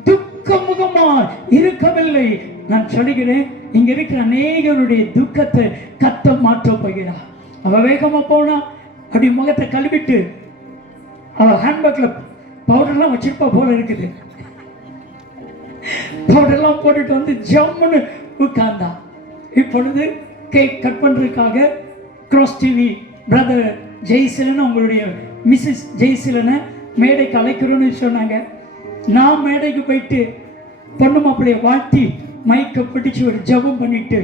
துக்க முகமா இருக்கவில்லை. நான் சொல்லுகிறேன், இங்க இருக்கிற அநேகருடைய துக்கத்தை கத்த மாற்ற போகிறார். அவ வேகமா போனா அப்படி முகத்தை கழுவிட்டு அவ ஹேண்ட்பேக்ல பவுடர்லாம் வச்சிருப்பா போல இருக்குது. பவுடர்லாம் போட்டுட்டு வந்து ஜம்முன்னு உட்கார்ந்தா. இப்பொழுது கேக் கட் பண்றதுக்காக கிராஸ் டிவி பிரதர் ஜெய்சிலன், உங்களுடைய மிஸ்ஸஸ் ஜெய்சிலனை மேடைக்கு அழைக்கிறோன்னு சொன்னாங்க. நான் மேடைக்கு போயிட்டு பொண்ணு மாப்பிள்ளைய வாழ்த்தி மைக்கை பிடிச்சு ஒரு ஜெபம் பண்ணிட்டு,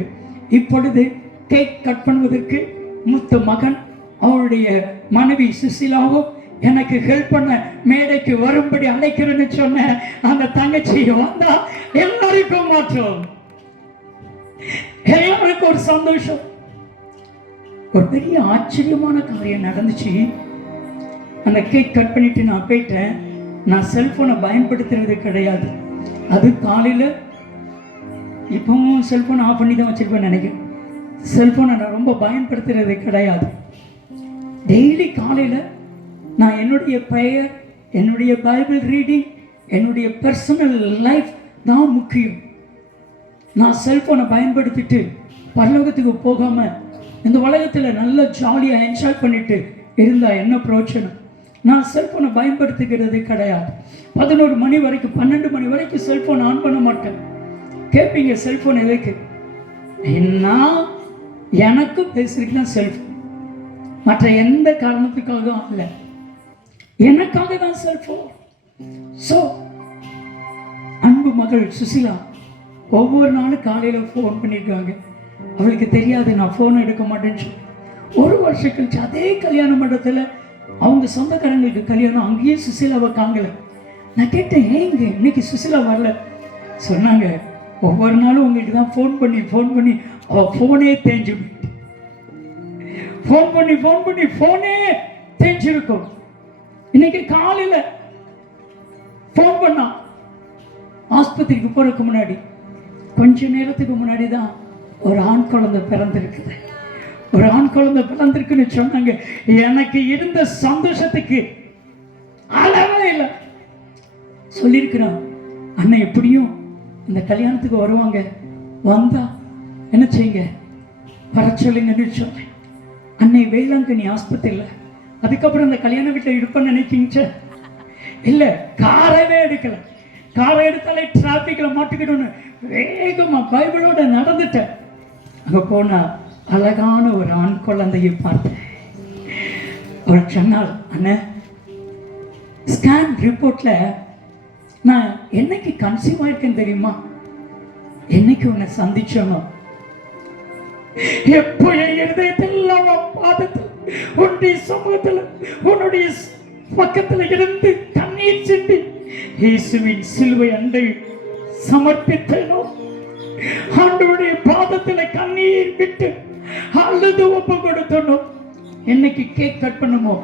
இப்பொழுது கேக் கட் பண்ணுவதற்கு மூத்த மகன் அவருடைய மனைவி சுசிலாவும் எனக்கு ஹெல்ப் பண்ண மேடைக்கு வரும்படி அழைக்கிறேன்னு சொன்ன அந்த தங்கச்சி வந்தா எல்லாருக்கும் மாற்றம், எல்லாருக்கும் ஒரு சந்தோஷம். ஒரு பெரிய ஆச்சரியமான காரியம் நடந்துச்சு. அந்த கேக் கட் பண்ணிட்டு நான் போயிட்டேன். நான் செல்போனை பயன்படுத்துறது கிடையாது. அது காலையில் இப்பவும் செல்போனை ஆஃப் பண்ணி தான் வச்சிருப்பேன் நினைக்கிறேன். செல்போனை நான் ரொம்ப பயன்படுத்துறது கிடையாது. டெய்லி காலையில் நான் என்னுடைய பெயர், என்னுடைய பைபிள் ரீடிங், என்னுடைய பர்சனல் லைஃப் தான் முக்கியம். நான் செல்போனை பயன்படுத்திட்டு பரலோகத்துக்கு போகாமல் இந்த உலகத்தில் நல்ல ஜாலியாக என்ஜாய் பண்ணிட்டு இருந்தால் என்ன பிரயோஜனம்? நான் செல்போனை பயன்படுத்திக்கிறது கிடையாது. 11 மணி வரைக்கும் 12 மணி வரைக்கும் செல்போன் ஆன் பண்ண மாட்டேன். கேட்பீங்க செல்போன் எதுக்கு? நான் எனக்கு பேசுறதுக்கு தான் செல்போன், மற்ற எந்த காரணத்துக்காக இல்லை, எனக்காக தான் செல்போன். ஸோ அன்பு மகள் சுசிலா ஒவ்வொரு நாளும் காலையில் ஃபோன் பண்ணியிருக்காங்க. அவளுக்கு தெரியாது நான் ஃபோன் எடுக்க மாட்டேன்னு சொல்லி. ஒரு வருஷம் கழிச்சு அதே கல்யாண மண்டபத்தில் அவங்க சொந்தக்காரங்களுக்கு கல்யாணம், அங்கேயே சுசிலாவை காங்கல. நான் கேட்டேன், ஏங்க இன்னைக்கு சுசிலா வரல? சொன்னாங்க, ஒவ்வொரு நாளும் உங்களுக்கு தான் ஃபோன் பண்ணி அவள் ஃபோனே தேஞ்சு போயிட்டு, ஃபோன் பண்ணி ஃபோனே தேஞ்சிருக்கும். இன்னைக்கு காலையில் ஃபோன் பண்ணா, ஆஸ்பத்திரிக்கு போறதுக்கு முன்னாடி கொஞ்ச நேரத்துக்கு முன்னாடி தான் ஒரு ஆண் குழந்தை பிறந்திருக்குது. ஒரு ஆண் குழந்தை பிறந்திருக்குன்னு சொன்னாங்க. எனக்கு இருந்த சந்தோஷத்துக்கு அளவே இல்லை. சொல்லியிருக்கிறான், அண்ணன் எப்படியும் இந்த கல்யாணத்துக்கு வருவாங்க, வந்தா என்ன செய்யுங்க வர சொல்லுங்கன்னு சொன்னேன். அன்னை வேளாங்கண்ணி ஆஸ்பத்திரியில். அதுக்கப்புறம் இந்த கல்யாண வீட்டில் இருப்பேன்னு நினைக்கிங்க? இல்லை, காரவே எடுக்கல. காரை எடுத்தாலே டிராஃபிக்கில் மாட்டிக்கிட்டோன்னு வேகமாக பைபிளோட நடந்துட்டேன். அங்கே போனால் அழகான ஒரு ஆண் குழந்தையை பார்த்தேன். அவர் சொன்னாள், அண்ணன் ஸ்கேன் ரிப்போர்ட்ல நான் என்னைக்கு கன்சீவ் ஆயிருக்கேன் தெரியுமா? என்னைக்கு உன்னை சந்திச்சோனோ, எப்போ என் இருதயத்தெல்லாம் பாதத்தில் உன்னுடைய சமூகத்தில் உன்னுடைய பக்கத்தில் இருந்து கண்ணீர் சிந்தி இயேசுவின் சிலுவை அண்டை சமர்ப்பித்தேனோ, ஆண்டவருடைய பாதத்தில் கண்ணீர் விட்டு அழுது ஒப்பு கொடுத்தனோ, என்னைக்கு கேக் கட் பண்ணுமோ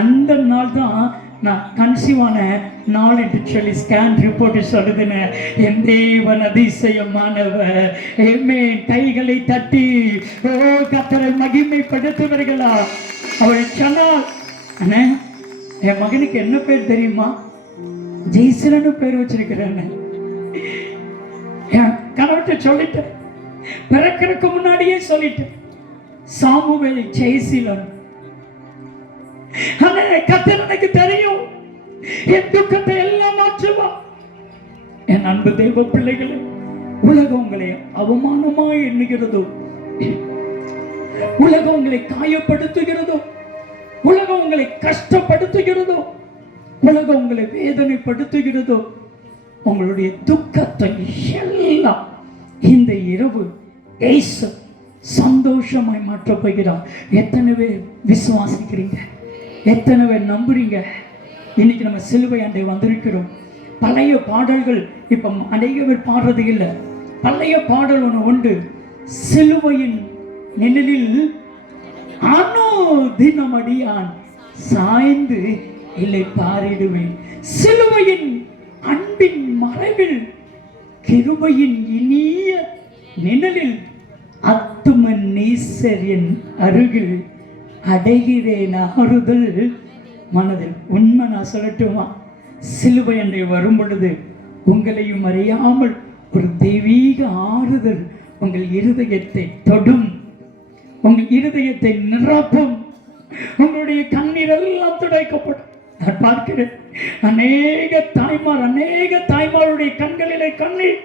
அந்த நாள் தான் நான் கன்சீவான நாள் என்று சொல்லி ஸ்கேன் ரிப்போர்ட் சொல்லுதுன்னு. என் தேவன் அதிசயமானவர். எம்மே கைகளை தட்டி ஓ கர்த்தரை மகிமைப்படுத்துவீர்களா? அவள் சொன்னாள், அண்ணே என் மகனுக்கு என்ன பேர் தெரியுமா? ஜெய்சலன்னு பேர் வச்சிருக்கிறேன். என் கணவர்கிட்ட சொல்லிட்டேன், பிறக்கிறதுக்கு முன்னாடியே சொல்லிட்டேன், சாமுவேல் ஜெய்சீலன். கர்த்தர் எனக்கு தெரியும், என் துக்கத்தை எல்லாம் மாற்றுவா. என் அன்பு தெய்வ பிள்ளைகளே, உலகம் உங்களை அவமானமாய் எண்ணுகிறதோ, உலகம் உங்களை காயப்படுத்துகிறதோ, உலகம் உங்களை கஷ்டப்படுத்துகிறதோ, உலகம் உங்களை வேதனைப்படுத்துகிறதோ, உங்களுடைய துக்கத்தை எல்லாம் இந்த இரவு இயேசு சந்தோஷமாய் மாற்றப் போகிறார். எத்தனை பேர் விசுவாசிக்கிறீங்க? எத்தனை பேர் நம்புறீங்க? இன்னைக்கு நம்ம சிலுவை அண்டை வந்திருக்கிறோம். பழைய பாடல்கள் இப்ப அநேக பேர் பாடுறது இல்லை. பழைய பாடல் ஒன்று உண்டு, சிலுவையின் நிழலில் அனுதினமடியான் சாய்ந்து இல்லை பாரிடுவேன், சிலுவையின் அன்பின் மறைவில் கிருபையின் இனிய நிழலில் அத்துமன் நீசரின் அருகில் அடைகிறேன் ஆறுதல் மனதில். உண்மை நான் சொல்லட்டுமா? சிலுவை அண்டை வரும் பொழுது உங்களையும் அறியாமல் ஒரு தெய்வீக ஆறுதல் உங்கள் இருதயத்தை தொடும், உங்கள் இருதயத்தை நிரப்பும், உங்களுடைய கண்ணீர் எல்லாம் துடைக்கப்படும். நான் பார்க்கிறேன் அநேக தாய்மாருடைய கண்களிலே கண்ணீர்.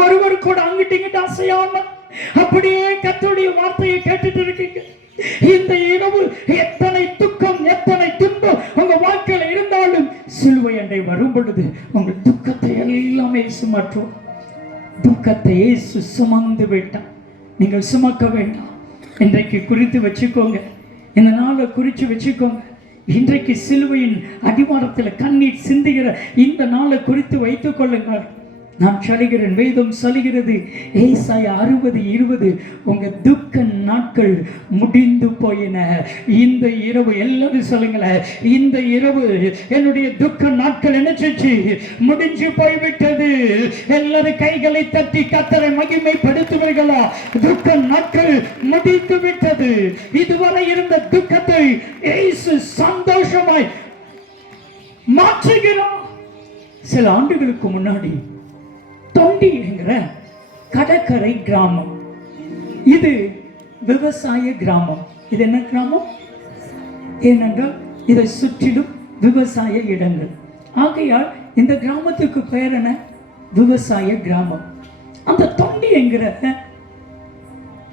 ஒருவர் கூட அங்கிட்டு இங்கிட்டு அசையாம அப்படியே கர்த்தருடைய வார்த்தையை கேட்டுட்டு இருக்கீங்க. இந்த இரவு எத்தனை துக்கம், எத்தனை துன்பம் உங்க வாழ்க்கையில இருந்தாலும் சிலுவை அண்டை வரும் பொழுது உங்கள் துக்கத்தை எல்லாமே சுமற்றும். துக்கத்தை இயேசு சுமந்து விட்டார், நீங்கள் சுமக்க வேண்டாம். இன்றைக்கு குறித்து வச்சுக்கோங்க, இந்த நாளை குறித்து வச்சுக்கோங்க. இன்றைக்கு சிலுவையின் அடிவாரத்தில் கண்ணீர் சிந்துகிற இந்த நாளை குறித்து வைத்துக் கொள்ளுங்கள். நான் சொல்கிறேன், வேதம் சொல்கிறது, ஏசாயா 60:20, உங்க துக்க நாட்கள் முடிந்து போயின. இந்த இரவு, எல்லாரும் சொல்லுங்களேன், இந்த இரவு என்னுடைய துக்க நாட்கள் என்ன செஞ்சு முடிஞ்சு போய்விட்டது. எல்லாரும் கைகளை தட்டி கர்த்தரை மகிமைப்படுத்துவீர்களா? துக்க நாட்கள் முடிந்து விட்டது. இதுவரை இருந்த துக்கத்தை இயேசு சந்தோஷமாய் மாற்றுகிறார். சில ஆண்டுகளுக்கு முன்னாடி தொண்டி என்கிற கடற்கரை கிராமம், இது விவசாய கிராமம். இது என்ன கிராமம்? ஏனென்றால் இதை சுற்றிலும் விவசாய இடங்கள். ஆகையால் இந்த கிராமத்துக்கு பெயர் என்ன? விவசாய கிராமம். அந்த தொண்டி என்கிற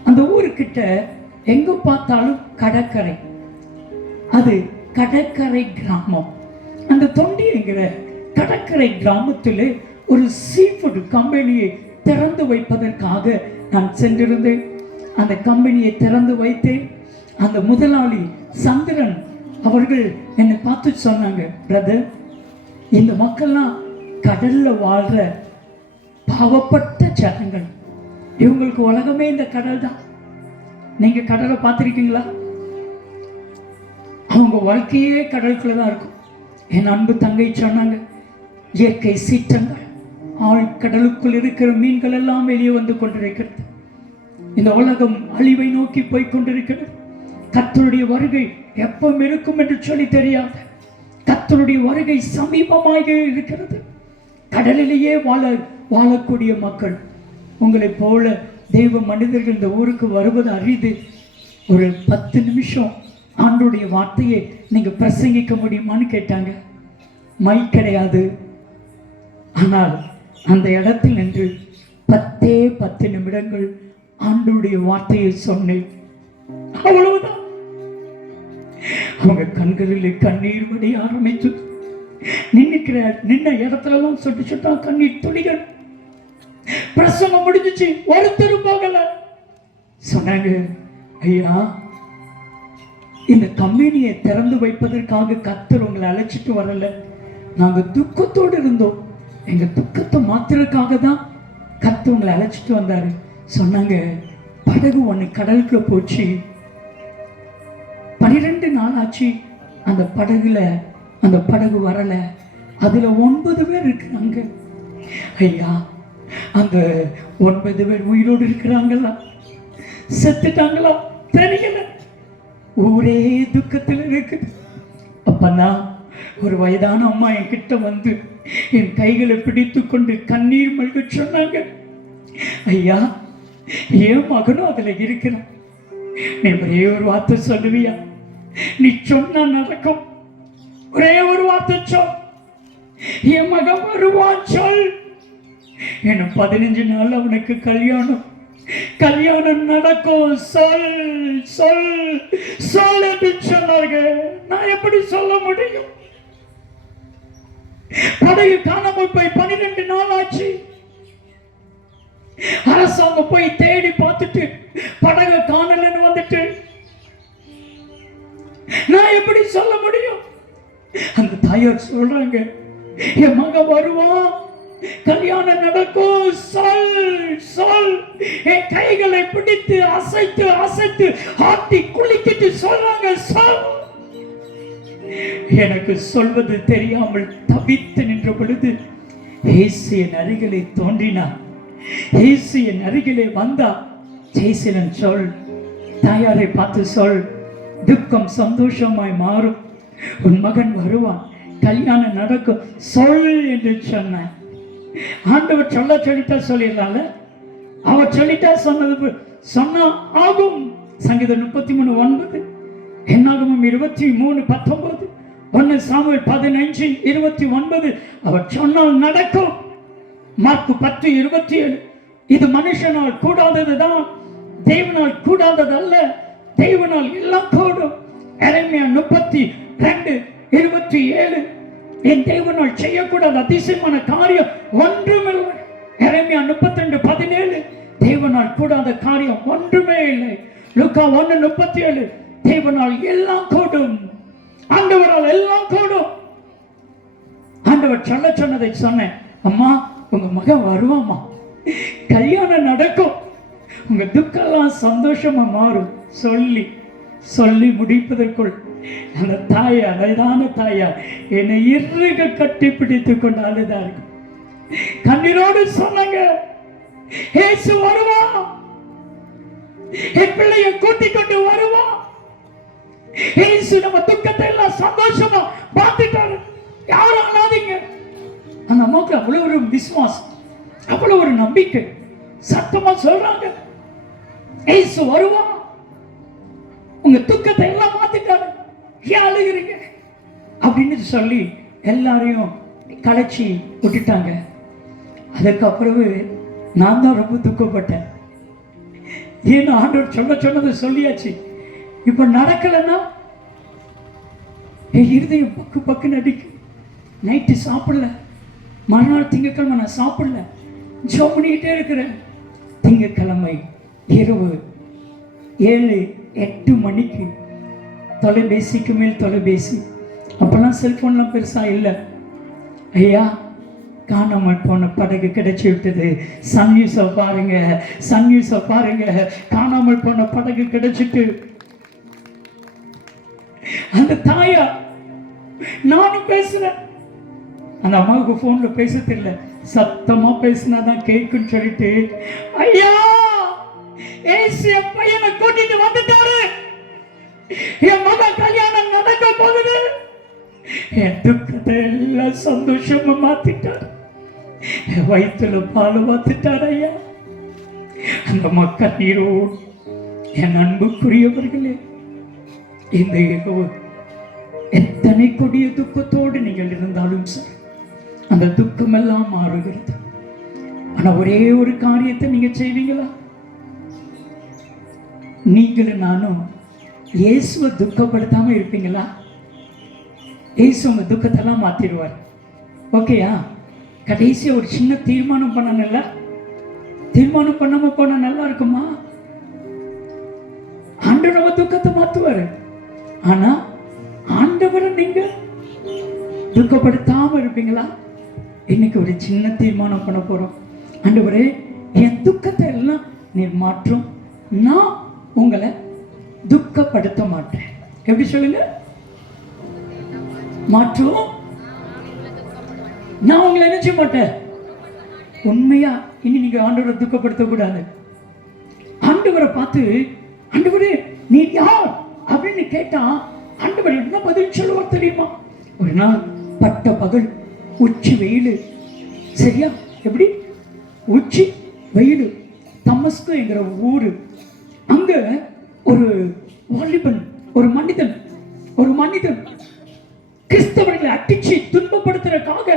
அந்த ஊருக்கிட்ட எங்க பார்த்தாலும் கடற்கரை, அது கடற்கரை கிராமம். அந்த தொண்டி என்கிற கடற்கரை கிராமத்திலே ஒரு சீஃபுட் கம்பெனியை திறந்து வைப்பதற்காக நான் சென்றிருந்தேன். அந்த கம்பெனியை திறந்து வைத்தேன். அந்த முதலாளி சந்திரன் அவர்கள் என்னை பார்த்து சொன்னாங்க, பிரதர், இந்த மக்கள்லாம் கடல்ல வாழ்ற பாவப்பட்ட ஜனங்கள், இவங்களுக்கு உலகமே இந்த கடல் தான். நீங்க கடலை பார்த்திருக்கீங்களா? அவங்க வாழ்க்கையே கடலுக்குள்ள தான் இருக்கும். என் அன்பு தங்கை சொன்னாங்க, இயற்கை சீற்றங்கள், ஆழ்கடலுக்குள் இருக்கிற மீன்கள் எல்லாம் வெளியே வந்து கொண்டிருக்கிறது. இந்த உலகம் அழிவை நோக்கி போய் கொண்டிருக்கிறது. கர்த்தருடைய வருகை எப்ப இருக்கும் என்று சொல்லி தெரியாது. கர்த்தருடைய வருகை சமீபமாக இருக்கிறது. கடலிலேயே வாழக்கூடிய மக்கள், உங்களை போல தெய்வ மனிதர்கள் இந்த ஊருக்கு வருவது அரிது. ஒரு 10 நிமிஷம் ஆண்டோடைய வார்த்தையை நீங்க பிரசங்கிக்க முடியுமான்னு கேட்டாங்க. மைக் கிடையாது. ஆனால் அந்த இடத்தில் நின்று 10 நிமிடங்கள் ஆண்டவருடைய வார்த்தையை சொன்னேன். அவ்வளவுதான். அவங்க கண்களில் கண்ணீர் வடிய ஆரம்பித்து, நின்ன இடத்துல எல்லாம் சொட்டு சொட்டா கண்ணீர் துளிகள். பிரசங்கம் முடிஞ்சிச்சு, ஒருத்தரும் போகல. சொன்னாங்க, ஐயா, இந்த கம்பெனியை திறந்து வைப்பதற்காக கர்த்தர் உங்களை அழைச்சிட்டு வரல. நாங்க துக்கத்தோடு இருந்தோம். எங்க துக்கத்தை மாத்திரக்காக தான் கர்த்தர் உங்களை அழைச்சிட்டு வந்தாரு. சொன்னாங்க, படகு ஒண்ணு கடலுக்குள்ள போச்சு. 12 நாள் ஆச்சு. அந்த படகுல அந்த படகு வரல. அதுல 9 பேர் இருக்கிறாங்க. ஐயா, அந்த 9 பேர் உயிரோடு இருக்கிறாங்களா, செத்துட்டாங்களா தெரியல. ஊரே துக்கத்தில் இருக்குது. அப்பனா ஒரு வயதான அம்மா என்கிட்ட வந்து என் கைகளை பிடித்து கொண்டு கண்ணீர் மல்க சொன்னாங்க, ஐயா, என் மகனும் அதுல இருக்கிறான். நீ ஒரே ஒரு வார்த்தை சொல்லுவியா? நீ சொன்னா நடக்கும். ஒரே ஒரு வார்த்தை சொல். என் மகன் வருவான் சொல். இன்னும் 15 நாள் அவனுக்கு கல்யாணம் நடக்கும். சொல் சொல் சொல் என்று சொன்னார்கள். நான் எப்படி சொல்ல முடியும்? படகு காணாமல் போய் 12 நாள் ஆச்சு. அரசாங்கம் போய் தேடி பார்த்துட்டு படகு காணலன்னு வந்துட்டு நான் எப்படி சொல்ல முடியும்? அந்த தாயார் சொல்றாங்க, என் மகன் வருவான், கல்யாணம் நடக்கும், சொல் சொல். என் கைகளை பிடித்து அசைத்து அசைத்து ஆட்டி குளிக்கிட்டு சொல்றாங்க, சொல். எனக்கு சொல்வது தெரியாமல் தவித்து நின்ற பொழுது இயேசு என் அருகிலே தோன்றினார். இயேசு என் அருகிலே வந்தா, ஜெய்சிலன் சொல், தாயாரை பார்த்து சொல், துக்கம் சந்தோஷமாய் மாறும், உன் மகன் வருவான், கல்யாணம் நடக்கும், சொல் என்று சொன்ன. ஆண்டவர் சொல்லிட்டா சொல்லிடலாம்ல. அவர் சொல்லிட்டா சொன்னா ஆகும். சங்கீதம் 33:9, என்னாகமம் 23:19, 1 சாமுவேல் 15:29. அவர் சொன்னால் நடக்கும். மார்க்கு 10:27. இது மனுஷனால் கூடாததுதான், தேவனால் கூடாதது அல்ல. தேவனால் எல்லாம் கூடும். எரேமியா 32:27. என் தேவனால் செய்யக்கூடாத அதிசயமான காரியம் ஒன்றுமில்லை. எரேமியா 32:17. தேவனால் கூடாத காரியம் ஒன்றுமே இல்லை. லூக்கா 1:37. தேவனால் எல்லாம் கூடும். ஆண்டவரால் எல்லாம் கூடும். ஆண்டவர் சொன்னதை சொன்னேன். அம்மா, உங்க மகன் வருவாமா, கல்யாணம் நடக்கும், உங்க துக்கெல்லாம் சந்தோஷமா மாறும் சொல்லி சொல்லி முடிப்பதற்குள் அந்த தாயா, வயதான தாயா என்னை இறுக கட்டி பிடித்து கொண்டு அழுதார்கள். கண்ணீரோடு சொன்னாங்க, இயேசு வருவான், என் பிள்ளைய கூட்டிக் கொண்டு வருவான். இயேசு நம்ம துக்கத்தை எல்லாம் சந்தோஷமா பார்த்துட்டாரு. யாரும் அழாதீங்க. அந்த அம்மாவுக்கு அவ்வளவு ஒரு விசுவாசம், அவ்வளவு ஒரு நம்பிக்கை. சத்தமா சொல்றாங்க, இயேசு வருவான், உங்க துக்கத்தை எல்லாம் மாத்திட்டாரு, ஏன் அழுகிறீங்க அப்படின்னு சொல்லி எல்லாரையும் கலைச்சி விட்டுட்டாங்க. அதுக்கப்புறவு நான் தான் ரொம்ப துக்கப்பட்டேன். ஏன்னா ஆண்டவர் சொன்னதை சொல்லியாச்சு. இப்ப நடக்கலன்னா என் இருதயம் பக்கு பக்குன்னு அடிக்கும். நைட்டு சாப்பிடல, மறுநாள் திங்கக்கிழமை நான் சாப்பிடல, ஜெபம் பண்ணிக்கிட்டே இருக்கிறேன். திங்கக்கிழமை இரவு 7-8 மணிக்கு தொலைபேசிக்கு மேல் தொலைபேசி. அப்பெல்லாம் செல்போன்லாம் பெருசா இல்லை. ஐயா, காணாமல் போன படகு கிடைச்சி விட்டது, சன் நியூஸை பாருங்க, சன் நியூஸை பாருங்க, காணாமல் போன படகு கிடைச்சிட்டு. அந்த தாயா, நானும் பேசுறேன். அந்த அம்மாவுக்கு போன்ல பேச தெரியல, சத்தமா பேசினாதான் கேட்குன்னு சொல்லிட்டு, ஐயா ஏசு என் பையனை கூட்டிட்டு வந்துட்டாரு, என் மகன் கல்யாணம் நடக்க போகுது, என் துக்கத்தை எல்லாம் சந்தோஷமா மாத்திட்டார், என் வயிற்றுல பால் மாத்திட்டார் ஐயா. அந்த மக்கள் நீரோடு என் அன்புக்குரியவர்களே, இந்த இரவு எத்தனை கொடிய துக்கத்தோடு நீங்கள் இருந்தாலும் சரி, அந்த துக்கம் எல்லாம் மாறுகிறது. ஆனா ஒரே ஒரு காரியத்தை நீங்க செய்வீங்களா? நீங்களும் நானும் இயேசுவை துக்கப்படுத்தாம இருப்பீங்களா? இயேசு உங்க துக்கத்தெல்லாம் மாத்திடுவார். ஓகேயா? கடைசியா ஒரு சின்ன தீர்மானம் பண்ணணும்ல, தீர்மானம் பண்ணாம போனா நல்லா இருக்குமா? ஆண்டவர் நம்ம துக்கத்தை மாத்துவாரு. ஆனா ஆண்டவரை நீங்க துக்கப்படுத்தாம இருப்பீங்களா? இன்னைக்கு ஒரு சின்ன தீர்மானம் பண்ண போறோம். ஆண்டவரே, என் துக்கத்தை எல்லாம் நீர் மாற்றும், நான் உங்களை துக்கப்படுத்த மாட்டேன். எப்படி சொல்லுங்க? மாற்றும், நான் உங்களை நினைச்ச மாட்டேன். உண்மையா இனி நீங்க ஆண்டவரை துக்கப்படுத்த கூடாது. ஆண்டவரை பார்த்து, ஆண்டவரே நீ யார் அப்படின்னு கேட்டா ஆண்டவர் என்ன பதில் சொல்லுவார் தெரியுமா? ஒரு நாள் பட்ட பகல், உச்சி வெயில், சரியா? எப்படி? உச்சி வெயில். தமஸ்கு என்கிற ஊரு. அங்க ஒரு வாலிபன், ஒரு மனிதன் கிறிஸ்தவர்களை அடிச்சு துன்பப்படுத்துறதுக்காக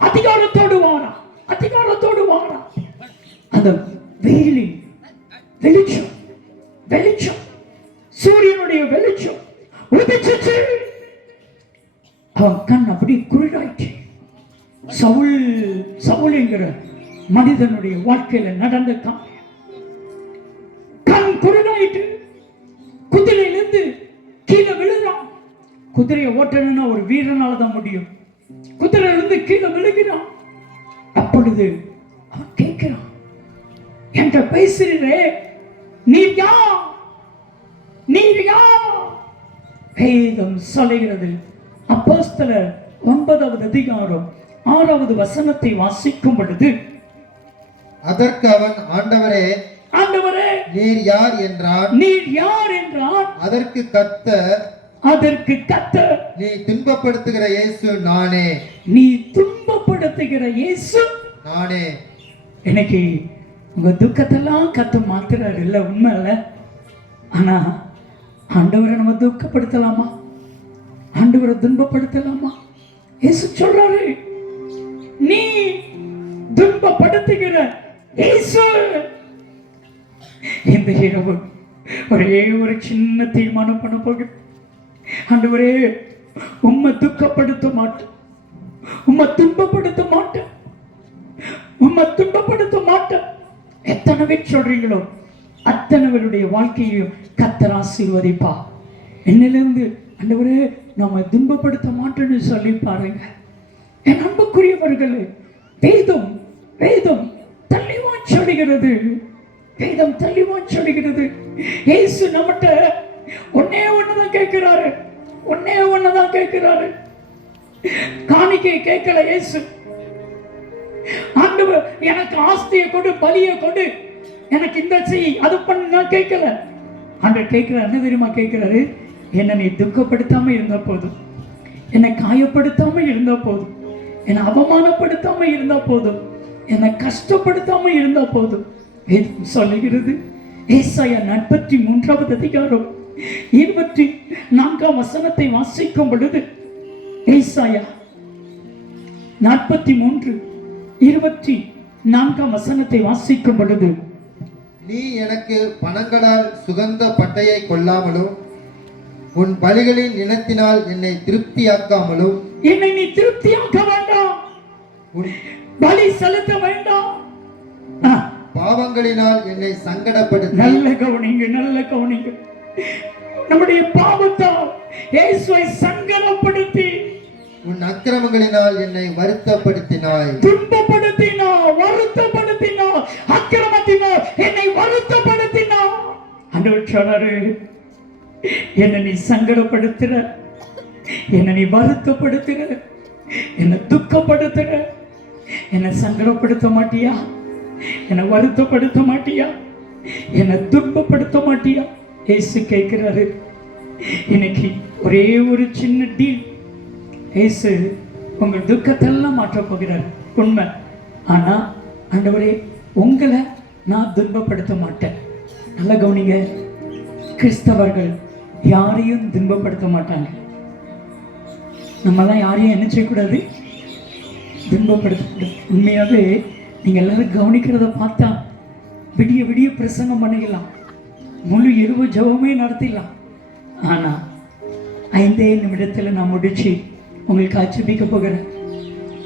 அதிகாரத்தோடு வாரா. அந்த வெயிலின் வெளிச்சம், சூரியனுடைய வெளிச்சம் உதிச்சிச்சு. அவன் கண் அப்படி குருடாயிடுச்சு. சவுல் என்கிற மனிதனுடைய வாழ்க்கையில நடந்த கண் குருடாயிட்டு குதிரையிலிருந்து கீழே விழுறான். குதிரையை ஓட்டணும்னா ஒரு வீரனால தான் முடியும். குதிரையிலிருந்து கீழே விழுகிறான். அப்பொழுது அவன் கேட்கிறான், என்கிட்ட பேசுறே, நீர் யார்? வேதம் சொல்லுகிறது. அப்போஸ்தலர் 9வது அதிகாரம் 6வது வசனத்தை வாசிக்கும் பொழுது, அதற்கு அவன், ஆண்டவரே நீர் யார் என்றான். அதற்கு கர்த்தர், நீ துன்பப்படுத்துகிற இயேசு நானே. எனக்கு உங்க துக்கத்தெல்லாம் கத்து மாத்துறாரு இல்ல, உண்மை இல்ல? ஆனா ஆண்டவரை நம்ம துக்கப்படுத்தலாமா? ஆண்டவரை துன்பப்படுத்தலாமா? இயேசு சொல்றாரு, நீ துன்பப்படுத்துகிற இயேசு. இந்த இரவு ஒரே ஒரு சின்ன தீர்மானம் பண்ண போகிறேன். ஆண்டவரே, உம்மை துக்கப்படுத்த மாட்டேன், உம்மை துன்பப்படுத்த மாட்டேன். எத்தனை பேர் சொல்றீங்களோ அத்தனை பேருடைய வாழ்க்கையையும் கர்த்தர் ஆசீர்வதிப்பா. என்னிலிருந்து ஆண்டவரே நாம துன்பப்படுத்த மாட்டேன்னு சொல்லி பாருங்க. என் அன்புக்குரியவர்களே, வேதம் வேதம் தெளிவா சொல்லுகிறது. வேதம் தெளிவா சொல்லுகிறது. இயேசு நம்மகிட்ட ஒன்னே ஒண்ணுதான் கேட்கிறாரு. ஒன்னே ஒண்ணுதான் கேட்கிறாரு. காணிக்கை கேட்கல இயேசு. ஆண்டவர் எனக்கு ஆஸ்தியை கொடு, பலியை கொடு, எனக்கு இந்த செய், அது பண்ண நான் கேட்கல. ஆண்டவர் கேட்கிறார் என்ன தெரியுமா கேட்கிறாரு? என்னை நீ துக்கப்படுத்தாம இருந்த போதும், என்னை காயப்படுத்தாம இருந்த போதும், என்னை அவமானப்படுத்தாம இருந்த போதும், என்னை கஷ்டப்படுத்தாம இருந்த போதும். வேதம் சொல்லுகிறது ஏசாயா 43வது அதிகாரம் 24ஆம் வசனத்தை வாசிக்கும் பொழுது, ஏசாயா 43:24ஆம் வசனத்தை வாசிக்கும் பொழுது, நீ எனக்கு பணங்களால் சுகந்த பட்டையை கொள்ளாமலும் உன் பலிகளின் நிலத்தினால் என்னை திருப்தியாக்காமலும், என்னை நீ திருப்தியாக்க வேண்டாம், உன் பலி செலுத்த வேண்டாம், பாவங்களினால் என்னை சங்கடப்படுத்தி, நல்ல கவனிங்க, நல்ல கவனிங்க, நம்முடைய பாவத்தால் இயேசுவை சங்கடப்படுத்தி, உன் அக்கிரமங்களினால் என்னை வருத்தப்படுத்தினாய், துன்பப்படுத்தினாய், வருத்தப்படுத்தினாய், அக்கிரமத்தினால் என்னை வருத்தப்படுத்தினாய். ஆண்டவர் சொல்றாரு, என்னை நீ சங்கடப்படுத்துற, என்னை நீ வருத்தப்படுத்துற, என்னை துக்கப்படுத்துற, என்னை சங்கடப்படுத்த மாட்டியா, என்னை வருத்தப்படுத்த மாட்டியா, என்னை துன்பப்படுத்த மாட்டியா? இயேசு கேட்கிறாரு. இன்னைக்கு ஒரே ஒரு சின்ன டீல். இயேசு உங்கள் துக்கத்தெல்லாம் மாற்ற போகிறார், உண்மை. ஆனா ஆண்டவரே, உங்களை நான் துன்பப்படுத்த மாட்டேன். நல்ல கவனிங்க, கிறிஸ்தவர்கள் யாரையும் துன்பப்படுத்த மாட்டாங்க. நம்மெல்லாம் யாரையும் என்ன செய்யக்கூடாது? துன்பப்படுத்தக்கூடாது. உண்மையாகவே நீங்க எல்லாரும் கவனிக்கிறத பார்த்தா விடிய விடிய பிரசங்கம் பண்ணிக்கலாம், முழு இரவு ஜெபமே நடத்திடலாம். ஆனா 5 நிமிடத்தில் நான் முடிச்சு உங்களுக்கு ஆட்சேபிக்க போகிறேன்.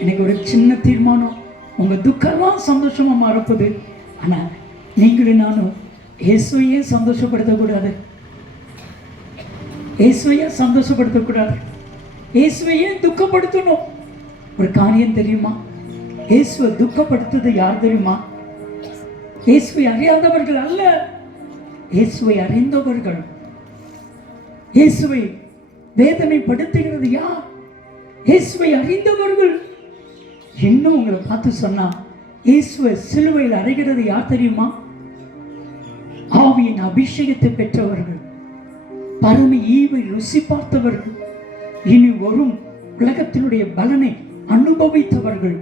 எனக்கு ஒரு சின்ன தீர்மானம், உங்க துக்கம்லாம் சந்தோஷமா மாறப்போகுது. ஆனா நீங்களும் நானும் இயேசுவையே சந்தோஷப்படுத்தக்கூடாது, இயேசுவையே சந்தோஷப்படுத்தக்கூடாது, இயேசுவையே துக்கப்படுத்தணும். ஒரு காரியம் தெரியுமா? இயேசுவை துக்கப்படுத்துறது யார் தெரியுமா? இயேசுவை அறியாதவர்கள் அல்ல, இயேசுவை அறிந்தவர்கள். இயேசுவை வேதனைப்படுத்துகிறது யார்? இயேசுவை அறிந்தவர்கள். இன்னும் உங்களை பார்த்து சொன்னா, இயேசுவை சிலுவையில் அறைகிறது யார் தெரியுமா? ஆவியின் அபிஷேகத்தை பெற்றவர்கள், பரம ஈவை ருசி பார்த்தவர்கள், இனி வரும் உலகத்தினுடைய பலனை அனுபவித்தவர்கள்,